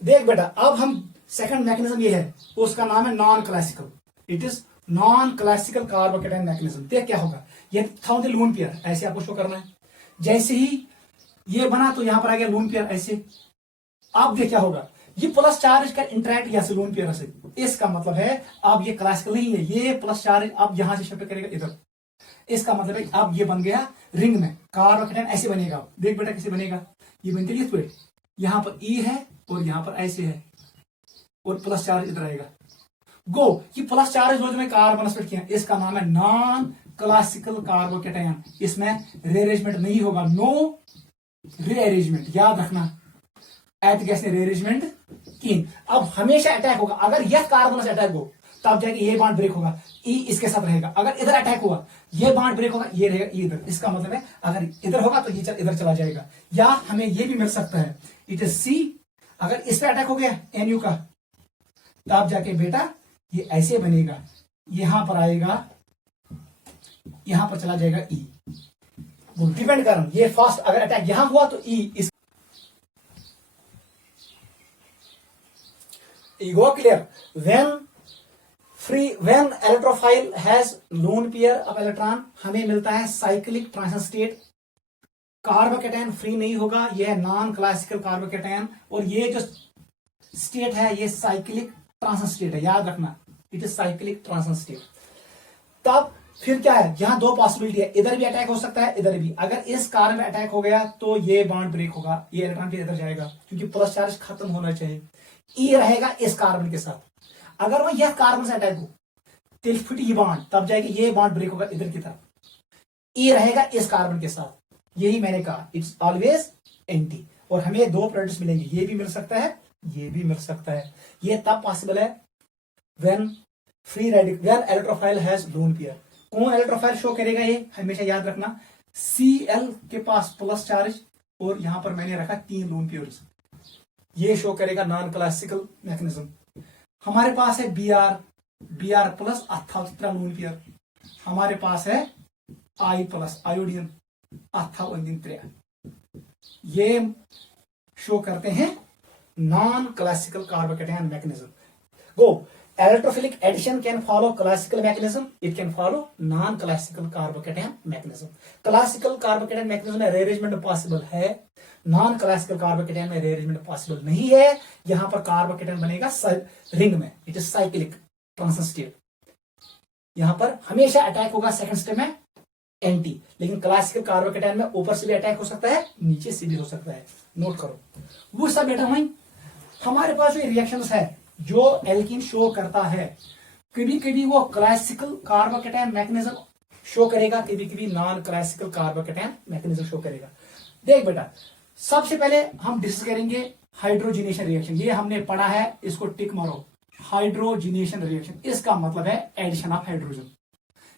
देख बेटा, अब हम सेकंड मैकेनिज्म ये है, उसका नाम है non classical, it is non classical carbocation mechanism. देख क्या होगा, ये था लोन पेयर, ऐसे आपको शो करना है, जैसे ही ये बना तो यहां पर आ गया लोन पेयर ऐसे। अब देख क्या होगा, ये प्लस चार्ज का इंटरेक्ट या लोन पेयर से, इसका मतलब है अब ये क्लासिकल नहीं है, ये प्लस चार्ज अब यहां से शिफ्ट करेगा इधर, इसका मतलब है अब ये बन गया रिंग में कार्बोकैटायन ऐसे बनेगा। देख बेटा कैसे बनेगा, ये बनते लिक्विड, यहां पर ई है और यहां पर ऐसे है, और प्लस चार्ज इधर आएगा। गो, ये प्लस चार्ज जो मैं कार्बन स्प्लिट किया, इसका नाम है नॉन क्लासिकल कार्बोकैटायन, इसमें रीअरेंजमेंट नहीं होगा, नो रीअरेंजमेंट, याद रखना। ऐट गैस ने रीअरेंजमेंट की, अब हमेशा अटैक होगा, अगर यह कार्बन से अटैक हो तब जाके ये बॉन्ड ब्रेक होगा, ई इसके साथ रहेगा। अगर इधर अटैक हुआ ये बॉन्ड ब्रेक होगा, ये रहेगा ई इधर, इसका मतलब है अगर इधर होगा तो ये इधर चला जाएगा। या हमें ये भी मिल सकता है, इट इज सी, अगर इस पे अटैक हो गया एनयू का, तब जाके बेटा ये ऐसे बनेगा, यहां पर आएगा, यहां पर चला जाएगा ई, वो डिपेंड कर, ये फास्ट अगर अटैक यहां हुआ तो ई इस, ego clear. When electrophile has lone pair of electron, हमें मिलता है cyclic transition state, carbocation free नहीं होगा, यह नॉन क्लासिकल कार्बोकैटायन, और ये जो स्टेट है ये साइक्लिक ट्रांजिशन स्टेट है, याद रखना, it is cyclic transition state. तब फिर क्या है, यहां दो पॉसिबिलिटी है, इधर भी अटैक हो सकता है इधर भी, अगर इस कार्बन में अटैक हो गया तो ये बॉन्ड ब्रेक होगा, ये इलेक्ट्रॉन इधर जाएगा, क्योंकि प्लस चार्ज खत्म होना चाहिए, ई रहेगा इस कार्बन के साथ। अगर वो यह कार्बन से अटैक हो तिल फिट ये बॉन्ड, तब जाएगा ये बॉन्ड ब्रेक होगा इधर की तरफ, ई रहेगा इस कार्बन के साथ, यही मैंने कहा, इट्स ऑलवेज एंटी। और हमें दो प्रोडक्ट्स मिलेंगे, ये भी मिल सकता है, ये भी मिल सकता है। ये तब पॉसिबल है when free radical, when electrophile has lone pair. कौन इलेक्ट्रोफाइल शो करेगा, ये हमेशा याद रखना, Cl के पास प्लस चार्ज, और यहां पर मैंने रखा 3 लोन पेयर्स, ये शो करेगा नॉन क्लासिकल मैकेनिज्म। हमारे पास है Br प्लस अथा लोन पेयर, हमारे पास है I प्लस आयोडीन अथा 3, ये शो करते हैं non classical carbocation mechanism. Go, electrophilic addition can follow classical mechanism, it can follow non-classical carbocation mechanism. Classical carbocation mechanism में rearrangement possible है, non-classical carbocation में rearrangement possible नहीं है। यहां पर carbocation बनेगा रिंग में, it is cyclic transition state, यहां पर हमेशा अटैक होगा सेकंड स्टेप में एंटी, लेकिन क्लासिकल कार्बोकेटायन में ऊपर से भी अटैक हो सकता है, नीचे से भी हो सकता है। नोट करो वो सब बेटा वहीं, हमारे पास जो रिएक्शंस है जो एल्कीन शो करता है, कभी कभी वो क्लासिकल कार्बोकेटायन मैकेनिज्म शो करेगा, कभी कभी non classical carbocation mechanism show करेगा। देख बेटा, सबसे पहले हम डिस्कस करेंगे हाइड्रोजिनेशन रिएक्शन। ये हमने पढ़ा है, इसको टिक मारो। हाइड्रोजिनेशन रिएक्शन, इसका मतलब है एडिशन ऑफ हाइड्रोजन।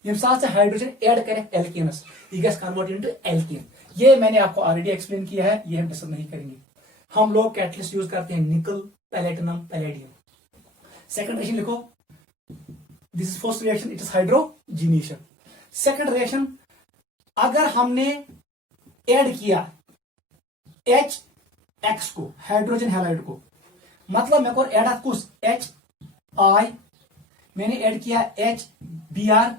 यम साथ से हाइड्रोजन ऐड करें एल्केनस, ये गैस कन्वर्ट इनटू एल्केन। ये मैंने आपको ऑलरेडी एक्सप्लेन किया है, ये हम डिस्कस नहीं करेंगे। हम लोग कैटलिस्ट यूज करते हैं निकल, पैलेटिनम, पैलेडियम। सेकंड रिएक्शन लिखो, this is first reaction, it is hydrogenation. Second reaction, अगर हमने ऐड किया HX को, हाइड्रोजन हैलाइड को, मतलब मेरे को ऐड कुछ HI, मैंने ऐड किया HBr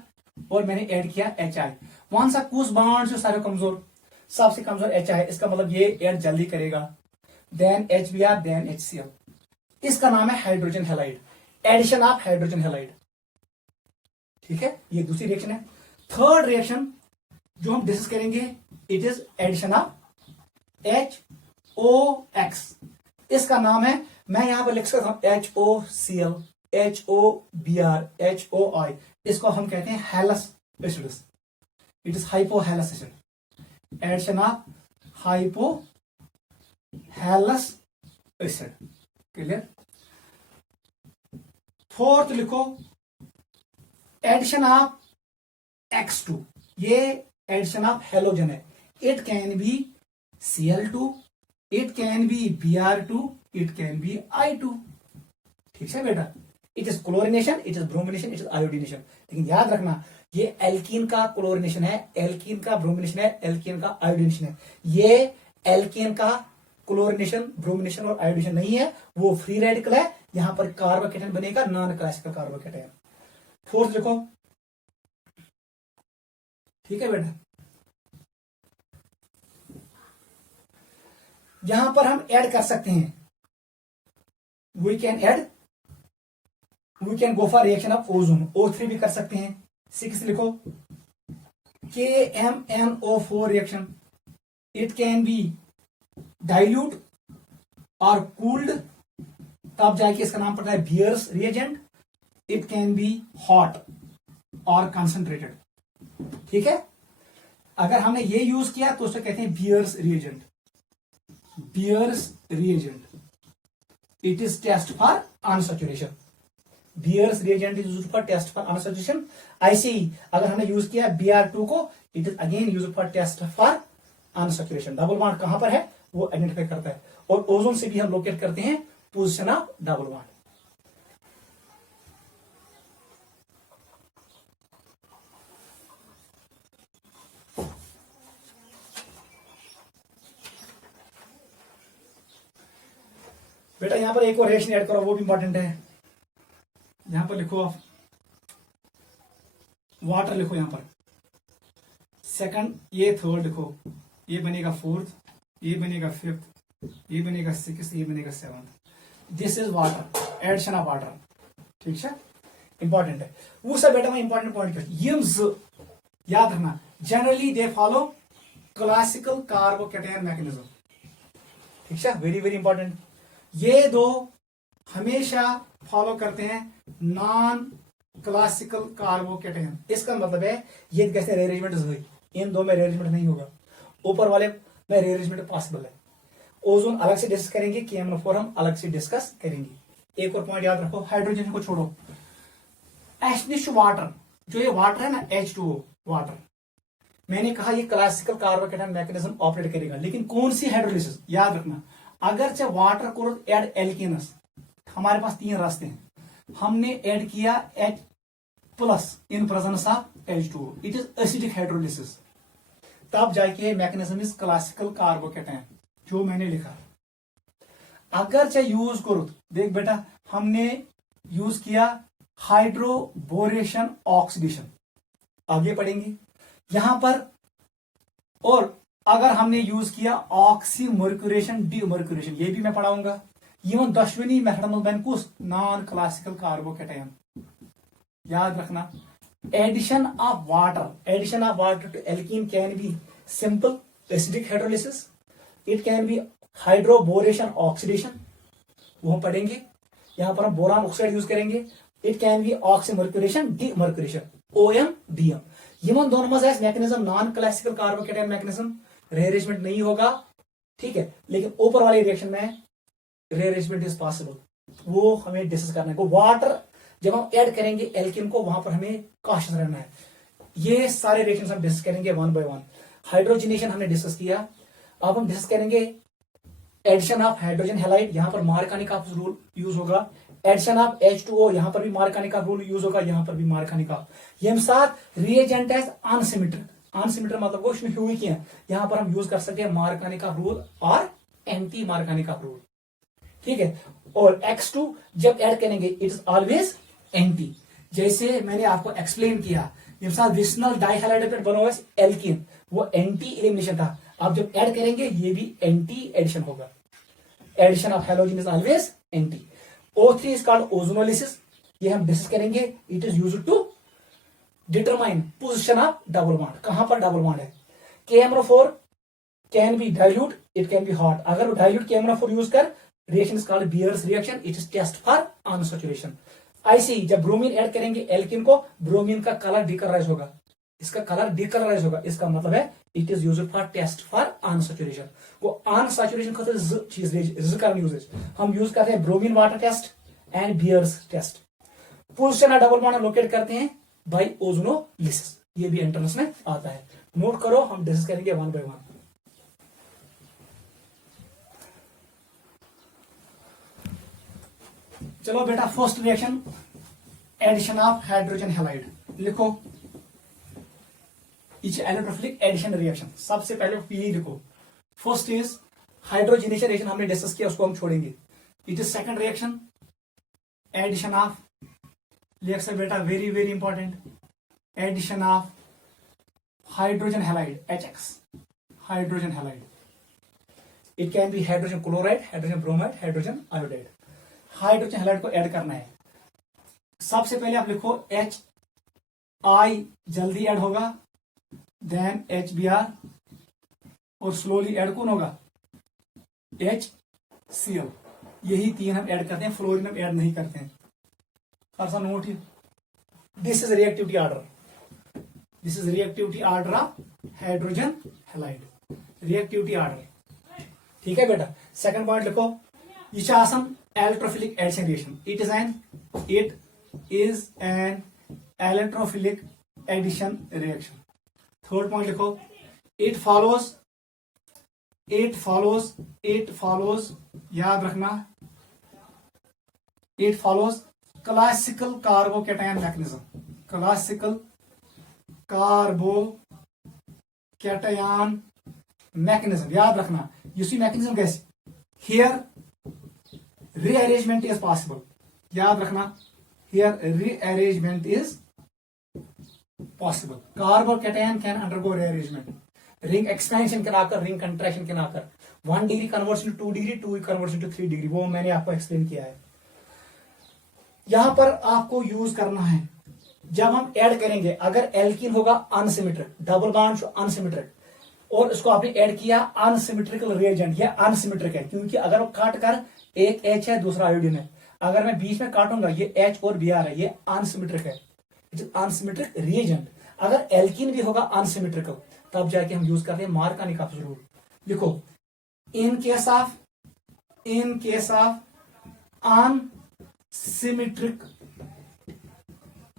और मैंने ऐड किया HI। कौन सा कुछ बॉन्ड जो सारे कमजोर, सबसे कमजोर HI, इसका मतलब ये ऐड जल्दी करेगा, देन HBr, देन HCl। इसका नाम है hydrogen halide, addition of hydrogen halide. ठीक है, ये दूसरी रिएक्शन है। थर्ड रिएक्शन जो हम डिस्कस करेंगे, it is addition of HOX। इसका नाम है, मैं यहां पर लिख सकता हूं HOCl, HOBr, HOI। इसको हम कहते हैं halous acids, it is hypohalous acid, addition of hypohalous acid. Clear. Fourth लिखो, एडिशन ऑफ X2, ये एडिशन ऑफ हेलोजन है। It can be Cl2, it can be Br2, it can be I2। ठीक है बेटा, it is chlorination, it is bromination, it is iodination. लेकिन याद रखना, ये एल्कीन का क्लोरिनेशन है, एल्कीन का ब्रोमिनेशन है, एल्कीन का आयोडीनेशन है। ये एल्कीन का क्लोरिनेशन, ब्रोमिनेशन और आयोडीनेशन नहीं है, वो फ्री रेडिकल है। यहां पर कार्बोकेटन बनेगा, नॉन क्लासिकल कार्बोकेटन। फोर्थ लिखो। ठीक है बेटा, यहां पर हम ऐड कर सकते हैं, we can go for reaction of ozone, O3 भी कर सकते हैं। 6 लिखो, KMnO4 reaction, it can be dilute और कूल्ड, तब जाके इसका नाम पड़ता है Baeyer's reagent. It can be hot और कंसंट्रेटेड। ठीक है, अगर हमने ये यूज किया तो उसे कहते हैं Baeyer's reagent, Baeyer's reagent. It is test for unsaturation, Baeyer's reagent is used for test for unsaturation. ऐसे ही अगर हमने यूज किया Br2 को, it is again used for test for unsaturation. Double bond कहां पर है वो आइडेंटिफाई करता है, और ओजोन से भी हम लोकेट करते हैं पोजीशन ऑफ डबल बॉन्ड। बेटा यहां पर एक और रिएक्शन ऐड करो, वो भी इंपॉर्टेंट है। यहां पर लिखो आप वाटर, लिखो यहां पर सेकंड, ये थर्ड लिखो, ये बनेगा फोर्थ, ये बनेगा फिफ्थ, ये बनेगा सिक्स्थ, ये बनेगा seventh. This is water, addition of water. ठीक है, इंपॉर्टेंट है वो सब। बेटा मैं इंपॉर्टेंट पॉइंट यम्स याद रखना, generally they follow classical carbocation mechanism. ठीक है, वेरी वेरी इंपॉर्टेंट। ये दो हमेशा फॉलो करते हैं नॉन क्लासिकल कार्बोकेटायन। इसका मतलब है ये कैसे रेअरेंजमेंट हुई, इन दो में रेअरेंजमेंट नहीं होगा, ऊपर वाले में रेअरेंजमेंट पॉसिबल है। ओजोन अलग से डिस्कस करेंगे, KMnO4 हम अलग से डिस्कस करेंगे। एक और पॉइंट याद रखो, हाइड्रोजन को छोड़ो, एस्निश वाटर, जो ये वाटर है ना H2O वाटर, मैंने कहा ये क्लासिकल कार्बोकेटायन मैकेनिज्म ऑपरेट करेगा, लेकिन कौन सी हाइड्रोलिसिस याद रखना, अगर चाहे वाटर को ऐड एल्केनस, हमारे पास 3 रास्ते हैं। हमने ऐड किया H+ in presence of H2O, it is acidic hydrolysis, तब जाके मैकेनिज्म इज क्लासिकल कार्बोकेटायन, जो मैंने लिखा। अगर चाहे यूज करो, देख बेटा हमने यूज किया हाइड्रोबोरेशन ऑक्सीडेशन, आगे पढ़ेंगे यहां पर। और अगर हमने यूज किया ऑक्सीमर्क्यूरेशन, डीमर्क्यूरेशन, ये भी मैं पढ़ाऊंगा। इवन दशवनी मेथड बनकुस नॉन क्लासिकल कार्बोकेटायन। याद रखना, addition of water to alkene can be simple acidic hydrolysis, it can be hydroboration oxidation, वो हम पढ़ेंगे। यहां पर हम बोरान ऑक्साइड यूज करेंगे। It can be oxymercuration, demercuration, OM, DM। Even दोनों में mechanism non classical carbocation mechanism, rearrangement नहीं होगा। ठीक है, लेकिन ऊपर वाले रिएक्शन में रीअरेंजमेंट इज पॉसिबल, वो हमें डिस्कस करना है। वाटर जब हम ऐड करेंगे एल्किन को, वहां पर हमें कॉशियस रहना है। ये सारे रिएक्शंस हम डिस्कस करेंगे वन बाय वन। हाइड्रोजनेशन हमने डिस्कस किया, अब हम डिस्कस करेंगे एडिशन ऑफ हाइड्रोजन हैलाइड, यहां पर मार्कानिका रूल यूज होगा। एडिशन ऑफ H2O, यहां पर भी मार्कानिका रूल यूज होगा, यहां पर भी मार्कानिका। ये साथ रिएजेंट एज अनसिमेट्रिक, अनसिमेट्रिक मतलब वो हुई क्या, यहां पर हम यूज कर सकते हैं मार्कानिका रूल और एंटी मार्कानिका रूल, ठीक है। और X2 जब ऐड करेंगे इट इज ऑलवेज एंटी, जैसे मैंने आपको एक्सप्लेन किया विस्नल डाइहाइड्रोजन बना हुआ एल्कीन, वो एंटी एलिमिनेशन था। अब जब ऐड करेंगे ये भी एंटी एडिशन होगा। Addition of halogen is always anti. O3 is called ozonolysis, ये हम डिस्कस करेंगे। It is used to determine position of double bond, कहां पर डबल बॉन्ड है। KMnO4 can be dilute, it can be hot. अगर वो डाइल्यूट KMnO4 यूज कर, reaction is called Baeyer's reaction, it is test for unsaturation. ऐसे ही जब ब्रोमीन ऐड करेंगे एल्किन को, ब्रोमीन का कलर डिकलराइज होगा, इसका कलर डिकलराइज होगा, इसका मतलब है it is used for test for unsaturation. वो अनसैचुरेशन खातिर चीज का यूजेज हम यूज करते हैं bromine water test and Baeyer's test. Position double bond locate करते हैं बाय ओजोनोलिसिस, ये भी एंट्रेंस में आता है। नोट करो, हम डिस्कस करेंगे वन बाय वन। चलो बेटा, first reaction addition of hydrogen halide लिखो, इलेक्ट्रोफिलिक एडिशन रिएक्शन। सबसे पहले पी लिखो। फर्स्ट इज हाइड्रोजनेशन रिएक्शन, हमने डिस्कस किया, उसको हम छोड़ेंगे। It is second reaction addition of, reaction बेटा very very important, addition of hydrogen halide HX, hydrogen halide. It can be hydrogen chloride, hydrogen bromide, hydrogen iodide. Hydrogen halide को ऐड करना है। सबसे पहले आप लिखो HI जल्दी ऐड होगा, देन HBr, और स्लोली ऐड कौन होगा, HCl। यही तीन हम ऐड करते हैं, फ्लोरीन हम ऐड नहीं करते हैं। सा note, this is reactivity order, this is reactivity order of hydrogen halide, reactivity order, ठीक है बेटा। सेकंड पॉइंट लिखो, electrophilic addition reaction, it is an electrophilic addition reaction. Third point लिखो, इट फॉलोज, याद रखना, it follows classical carbocation mechanism, classical carbocation mechanism, याद रखना। उसी मैकेनिज्म कैसे, हियर रीअरेंजमेंट इज पॉसिबल, याद रखना, here rearrangement is possible. Carbocation can undergo rearrangement. Ring expansion can occur, ring contraction can occur. 1 degree converts into 2 degree, 2 converts into 3 degree, वो मैंने आपको एक्सप्लेन किया है। यहां पर आपको यूज करना है, जब हम ऐड करेंगे, अगर एल्कीन होगा अनसिमेट्रिक, डबल बॉन्ड अनसिमेट्रिक, और इसको आपने ऐड किया अनसिमेट्रिकल रिएजेंट, ये अनसिमेट्रिक है, क्योंकि अगर वो काट कर, एक H है दूसरा आयोडीन है, अगर मैं बीच में काटूंगा, ये H और Br है, ये अनसिमेट्रिक है, अनसिमेट्रिक रिएजेंट। अगर एल्कीन भी होगा अनसिमेट्रिकल, तब जाके हम यूज करते हैं मार्कानिका रूल। लिखो, in case of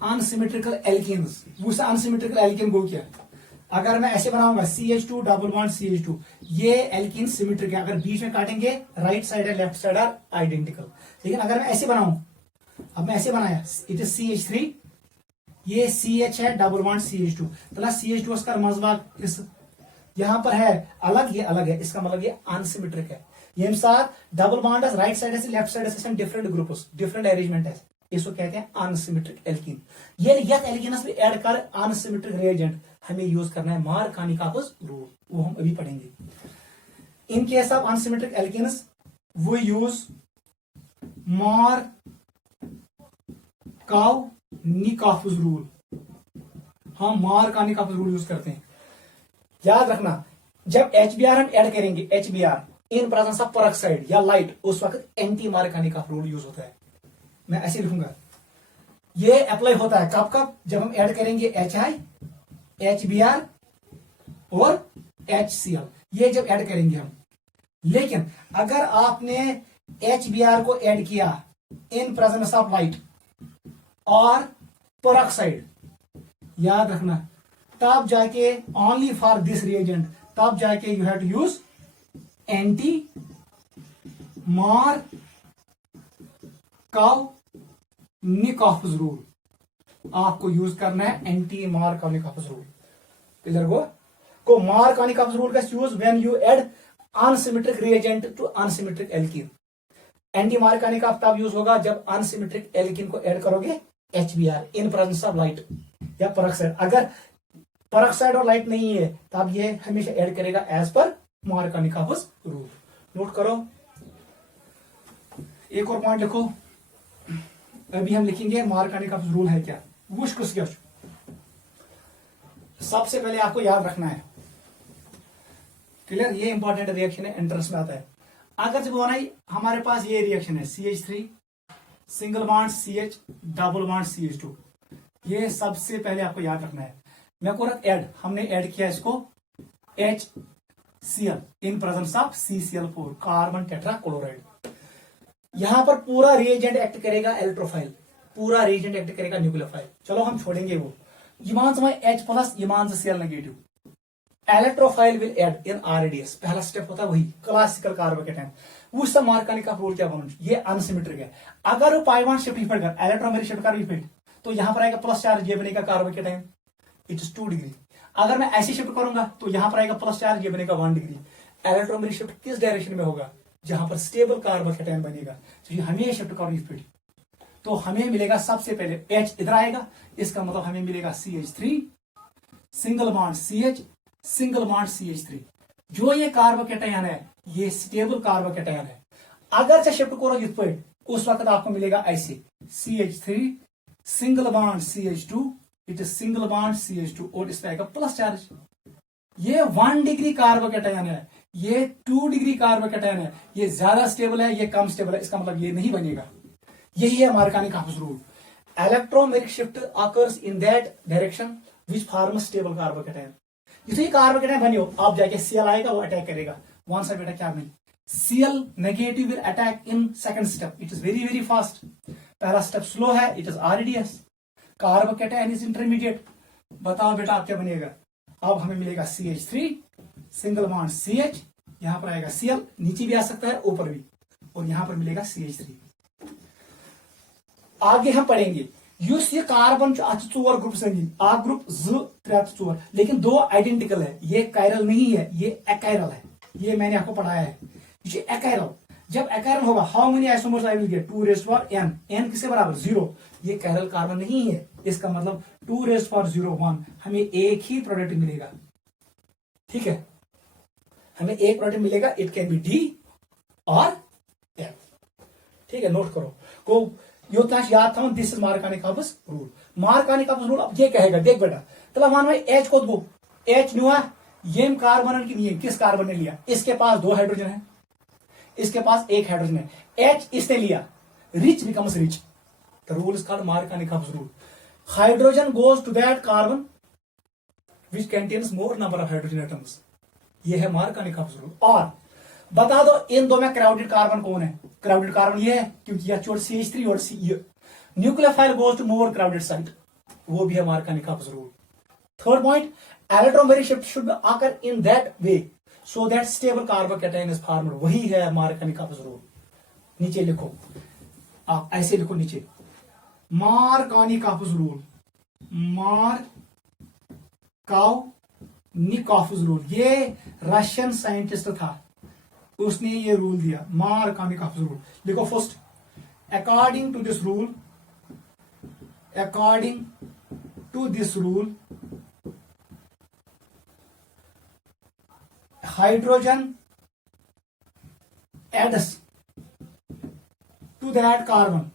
unsymmetrical alkenes, वो अनसिमेट्रिकल एल्कीन को क्या, अगर मैं ऐसे बनाऊंगा CH2 डबल बॉन्ड CH2, ये एल्कीन सिमेट्रिक है, अगर बीच में काटेंगे राइट साइड है लेफ्ट साइड आर आइडेंटिकल। लेकिन अगर मैं ऐसे बनाऊं, अब मैं ऐसे बनाया, इट इज CH3, ये CH है double bond CH2 plus CH2 उसका मजबाग इस यहां पर है अलग, ये अलग है, इसका मतलब ये अनसिमेट्रिक है। ये साथ डबल बॉन्ड राइट साइड से लेफ्ट साइड से डिफरेंट ग्रुप्स, डिफरेंट अरेंजमेंट है, इसको कहते हैं अनसिमेट्रिक एल्कीन। ये एल्कीनस भी ऐड कर अनसिमेट्रिक रिएजेंट हमें यूज करना है मार्कानिका रूल, वो हम अभी पढ़ेंगे। इन केस ऑफ अनसिमेट्रिक एल्कीनस वो यूज मार्कानिका रूल, हम मार्कानिका रूल यूज करते हैं। याद रखना, जब HBr हम ऐड करेंगे, HBr in presence of peroxide या लाइट, उस वक्त एंटी मार्कानिका रूल यूज होता है। मैं ऐसे लिखूंगा, ये अप्लाई होता है कब कब, जब हम ऐड करेंगे HI, HBr और HCl, ये जब ऐड करेंगे हम, लेकिन अगर आपने HBr को ऐड किया इन प्रेजेंस ऑफ लाइट और पेरोक्साइड, याद रखना, तब जाके ओनली फॉर दिस रिएजेंट, तब जाके you have to use anti Markovnikov rule. आपको यूज करना है एंटी मार्कोव्निकॉफ रूल। क्लियर को मार्कोव्निकॉफ रूल का use when you add unsymmetric reagent to unsymmetric alkene. Anti Markovnikov तब यूज होगा जब अनसिमेट्रिक एल्कीन को ऐड करोगे HBr in presence of light या पेरोक्साइड। अगर पेरोक्साइड और लाइट नहीं है तब ये हमेशा ऐड करेगा एज पर मार्कोव्निकॉफ रूल। नोट करो। एक और पॉइंट लिखो, अभी हम लिखेंगे मार्कोव्निकॉफ रूल है क्या। सबसे पहले आपको याद रखना है, क्लियर, ये इंपॉर्टेंट रिएक्शन है, एंट्रेंस में आता है। अगर जब होना ही हमारे पास ये रिएक्शन है CH3 single bond CH double bond CH2, ये सबसे पहले आपको याद रखना है। मैं को ऐड, हमने ऐड किया इसको HCl in presence of CCl4 carbon tetrachloride. यहां पर पूरा रिएजेंट एक्ट करेगा इलेक्ट्रोफाइल, पूरा रिएजेंट एक्ट करेगा न्यूक्लियोफाइल। चलो हम छोड़ेंगे वो, ईमान समय H+ ईमान से Cl negative. Electrophile will add in RADS, पहला स्टेप होता है वही क्लासिकल कार्बोकेटायन। वो सब मार्कोव्निकॉफ रूल क्या बना, ये अनसिमेट्रिक है। अगर वो पाई बॉन्ड शिफ्ट कर इलेक्ट्रॉन शिफ्ट कर रिपीट, तो यहां पर आएगा प्लस चार्ज, ये बनेगा कार्बोकेटायन, इट इज 2 डिग्री। अगर मैं ऐसे शिफ्ट करूंगा तो यहां पर आएगा प्लस चार्ज, ये बनेगा 1 डिग्री। इलेक्ट्रॉन शिफ्ट किस डायरेक्शन में होगा, जहां पर स्टेबल कार्बोकेटायन बनेगा। तो हमें शिफ्ट करो रिपीट, तो हमें मिलेगा सबसे पहले H इधर आएगा, इसका मतलब हमें मिलेगा CH3 single bond CH single bond CH3। जो ये कार्बोकेटायन है ये स्टेबल कार्बोकेटायन है। अगर से शिफ्ट करो रिपीट, उस वक्त आपको मिलेगा ऐसे CH3 single bond CH2, it is single bond CH2 और इस पे आएगा प्लस चार्ज। ये 1 डिग्री कार्बोकेटायन है, ये 2 डिग्री कार्बोकेटायन है, ये ज्यादा स्टेबल है, ये कम स्टेबल है, इसका मतलब ये नहीं बनेगा। यही है Markovnikov rule. Electromeric shift occurs in that direction which forms stable carbocation. जिसे कार्बोकेटायन बनियो, आप जाके Cl आएगा, वो अटैक करेगा। वन सा बेटा क्या नहीं, Cl negative will attack in second step, it is very very fast. पहला स्टेप स्लो है, it is RADS। Carbocation is intermediate. बताओ बेटा आप क्या बनेगा। अब हमें मिलेगा CH3 सिंगल बॉन्ड CH, यहां पर आएगा Cl, नीचे भी आ सकता है ऊपर भी, और यहां पर मिलेगा CH3। आगे हम पढ़ेंगे युस ये कार्बन 4 ग्रुप संगी, आ ग्रुप 2, 3, 4, लेकिन 2 आइडेंटिकल है। ये कायरल नहीं है, ये एकायरल है। ये मैंने आपको पढ़ाया है, ये एकायरल। जब एकायरल होगा, how many isomers I will get, 2n, n किसके बराबर 0। ये कायरल कार्बन नहीं है, इसका मतलब 2^01, हमें एक ही प्रोडक्ट मिलेगा। ठीक है, हमें एक प्रोडक्ट मिलेगा, इट कैन बी D और F। ठीक है, नोट करो को योताश याद था, this is मार्कोव्निकॉफ rule. Markovnikov rule अब ये कहेगा, देख बेटा, तला मान भाई H को दो, H नुआ ये कार्बन की नहीं है, किस कार्बन ने लिया, इसके पास 2 हाइड्रोजन है, इसके पास 1 हाइड्रोजन है, H इसने लिया, rich becomes rich. The rule is called Markovnikov rule. Hydrogen goes to that carbon which contains more number of hydrogen atoms. ये है मार्कोव्निकॉफ रूल। और बता दो इन दो में क्राउडेड कार्बन कौन है। क्राउडेड कार्बन ये है, क्योंकि यह चोट CH3 और nucleophile goes to more crowded site, वो भी है Markovnikov rule. Third point, electromeric shift should occur in that way so that stable carbocation is formed, वही है मार्कोव्निकॉफ रूल। नीचे लिखो, आप ऐसे लिखो नीचे, मार्कोव्निकॉफ रूल, मार्कोव्निकॉफ रूल। ये रशियन साइंटिस्ट था, उसने ये रूल दिया, मार्कोव्निकॉफ रूल। लिखो first, according to this rule hydrogen adds to that carbon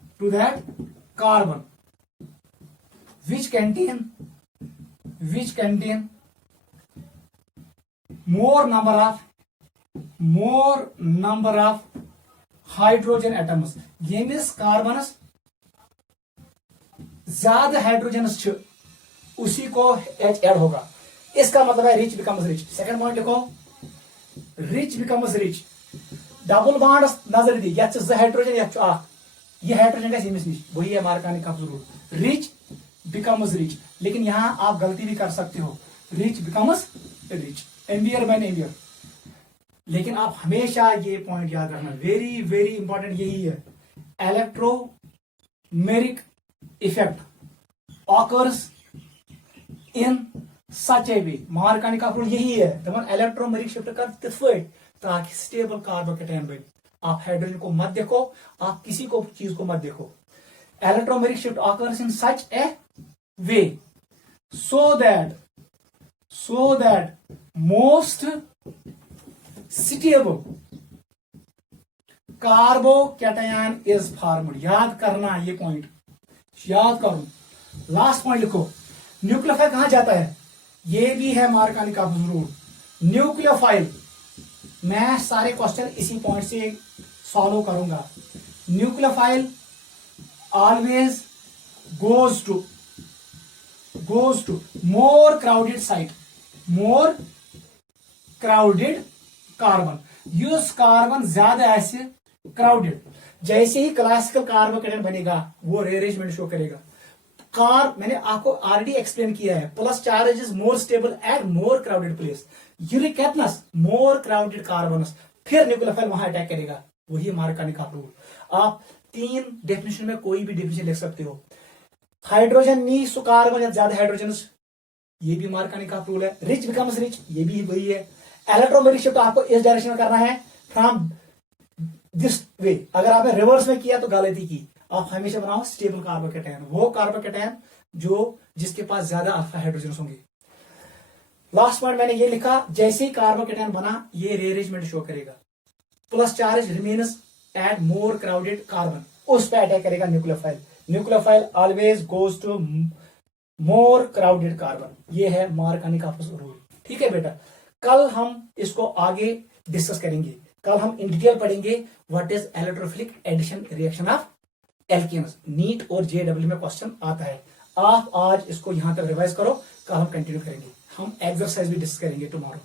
which contain more number of hydrogen atoms. यमिस कार्बनस ज्यादा हाइड्रोजन उसी को H ऐड होगा, इसका मतलब है rich becomes rich. Second point लिखो, rich becomes rich, double bond नजर दी ये हाइड्रोजन ये हाइड्रोजन का यमिस निश वही है मार्कानी का रूल रिच बिकम्स रिच। लेकिन यहां आप गलती भी कर सकते हो, रिच बिकम्स रिच, एम्बियर बाय एम्बियर। लेकिन आप हमेशा ये पॉइंट याद रखना, वेरी वेरी इंपॉर्टेंट यही है, इलेक्ट्रोमेरिक इफेक्ट ऑकर्स इन सच ए वे। मार्कानी का रूल यही है, दपन इलेक्ट्रोमेरिक शिफ्ट कर तिथ ताकि स्टेबल कार्बोकेटायन बने। आप हाइड्रोजन को मत देखो, आप किसी को चीज को मत देखो। Electromeric shift occurs in such A way so that most stable carbocation is formed. याद करना ये पॉइंट, याद करो। लास्ट पॉइंट लिखो, न्यूक्लियोफाइल कहां जाता है, ये भी है मार्कानी का रूल। न्यूक्लियोफाइल मैं सारे क्वेश्चन इसी पॉइंट से सॉल्व करूंगा। Nucleophile always goes to more crowded site, more crowded carbon. युस कार्बन ज्यादा ऐसे क्राउडेड, जैसे ही क्लासिकल कार्बोकेटायन बनेगा वो रेअरेंजमेंट शो करेगा। मैंने आपको ऑलरेडी एक्सप्लेन किया है, plus charge is more stable at more crowded place, यूरिक एटनस मोर क्राउडेड कार्बनस, फिर न्यूक्लियोफाइल वहां अटैक करेगा। वही मार्कानी का रूल। आप 3 डेफिनेशन में कोई भी डेफिनेशन लिख सकते हो। हाइड्रोजन नी सु कार्बन या ज्यादा हाइड्रोजन, ये भी मार्कानी का रूल है। रिच बिकम्स रिच, ये भी वही है। इलेक्ट्रोमेरिक शिफ्ट आपको इस डायरेक्शन में करना है, फ्रॉम दिस वे। अगर आपने रिवर्स में किया तो गलती की। आप हमेशा बनाओ स्टेबल कार्बोकेटायन, वो कार्बोकेटायन जिसके पास ज्यादा अल्फा हाइड्रोजन होंगे। लास्ट पॉइंट मैंने ये लिखा, जैसे ही कार्बोकेटायन बना ये रीअरेंजमेंट शो करेगा। Plus charge remains at more crowded carbon, उस पर अटैक करेगा nucleophile. Nucleophile always goes to more crowded carbon. ये है मार्कानी का रूल। ठीक है बेटा, कल हम इसको आगे डिस्कस करेंगे। कल हम इन डिटेल पढ़ेंगे what is electrophilic addition reaction of alkenes. NEET और जेडब्ल्यू में क्वेश्चन आता है। आप आज इसको यहां तक रिवाइज करो, कल हम कंटिन्यू करेंगे। हम एक्सरसाइज भी डिस्कस करेंगे टुमारो।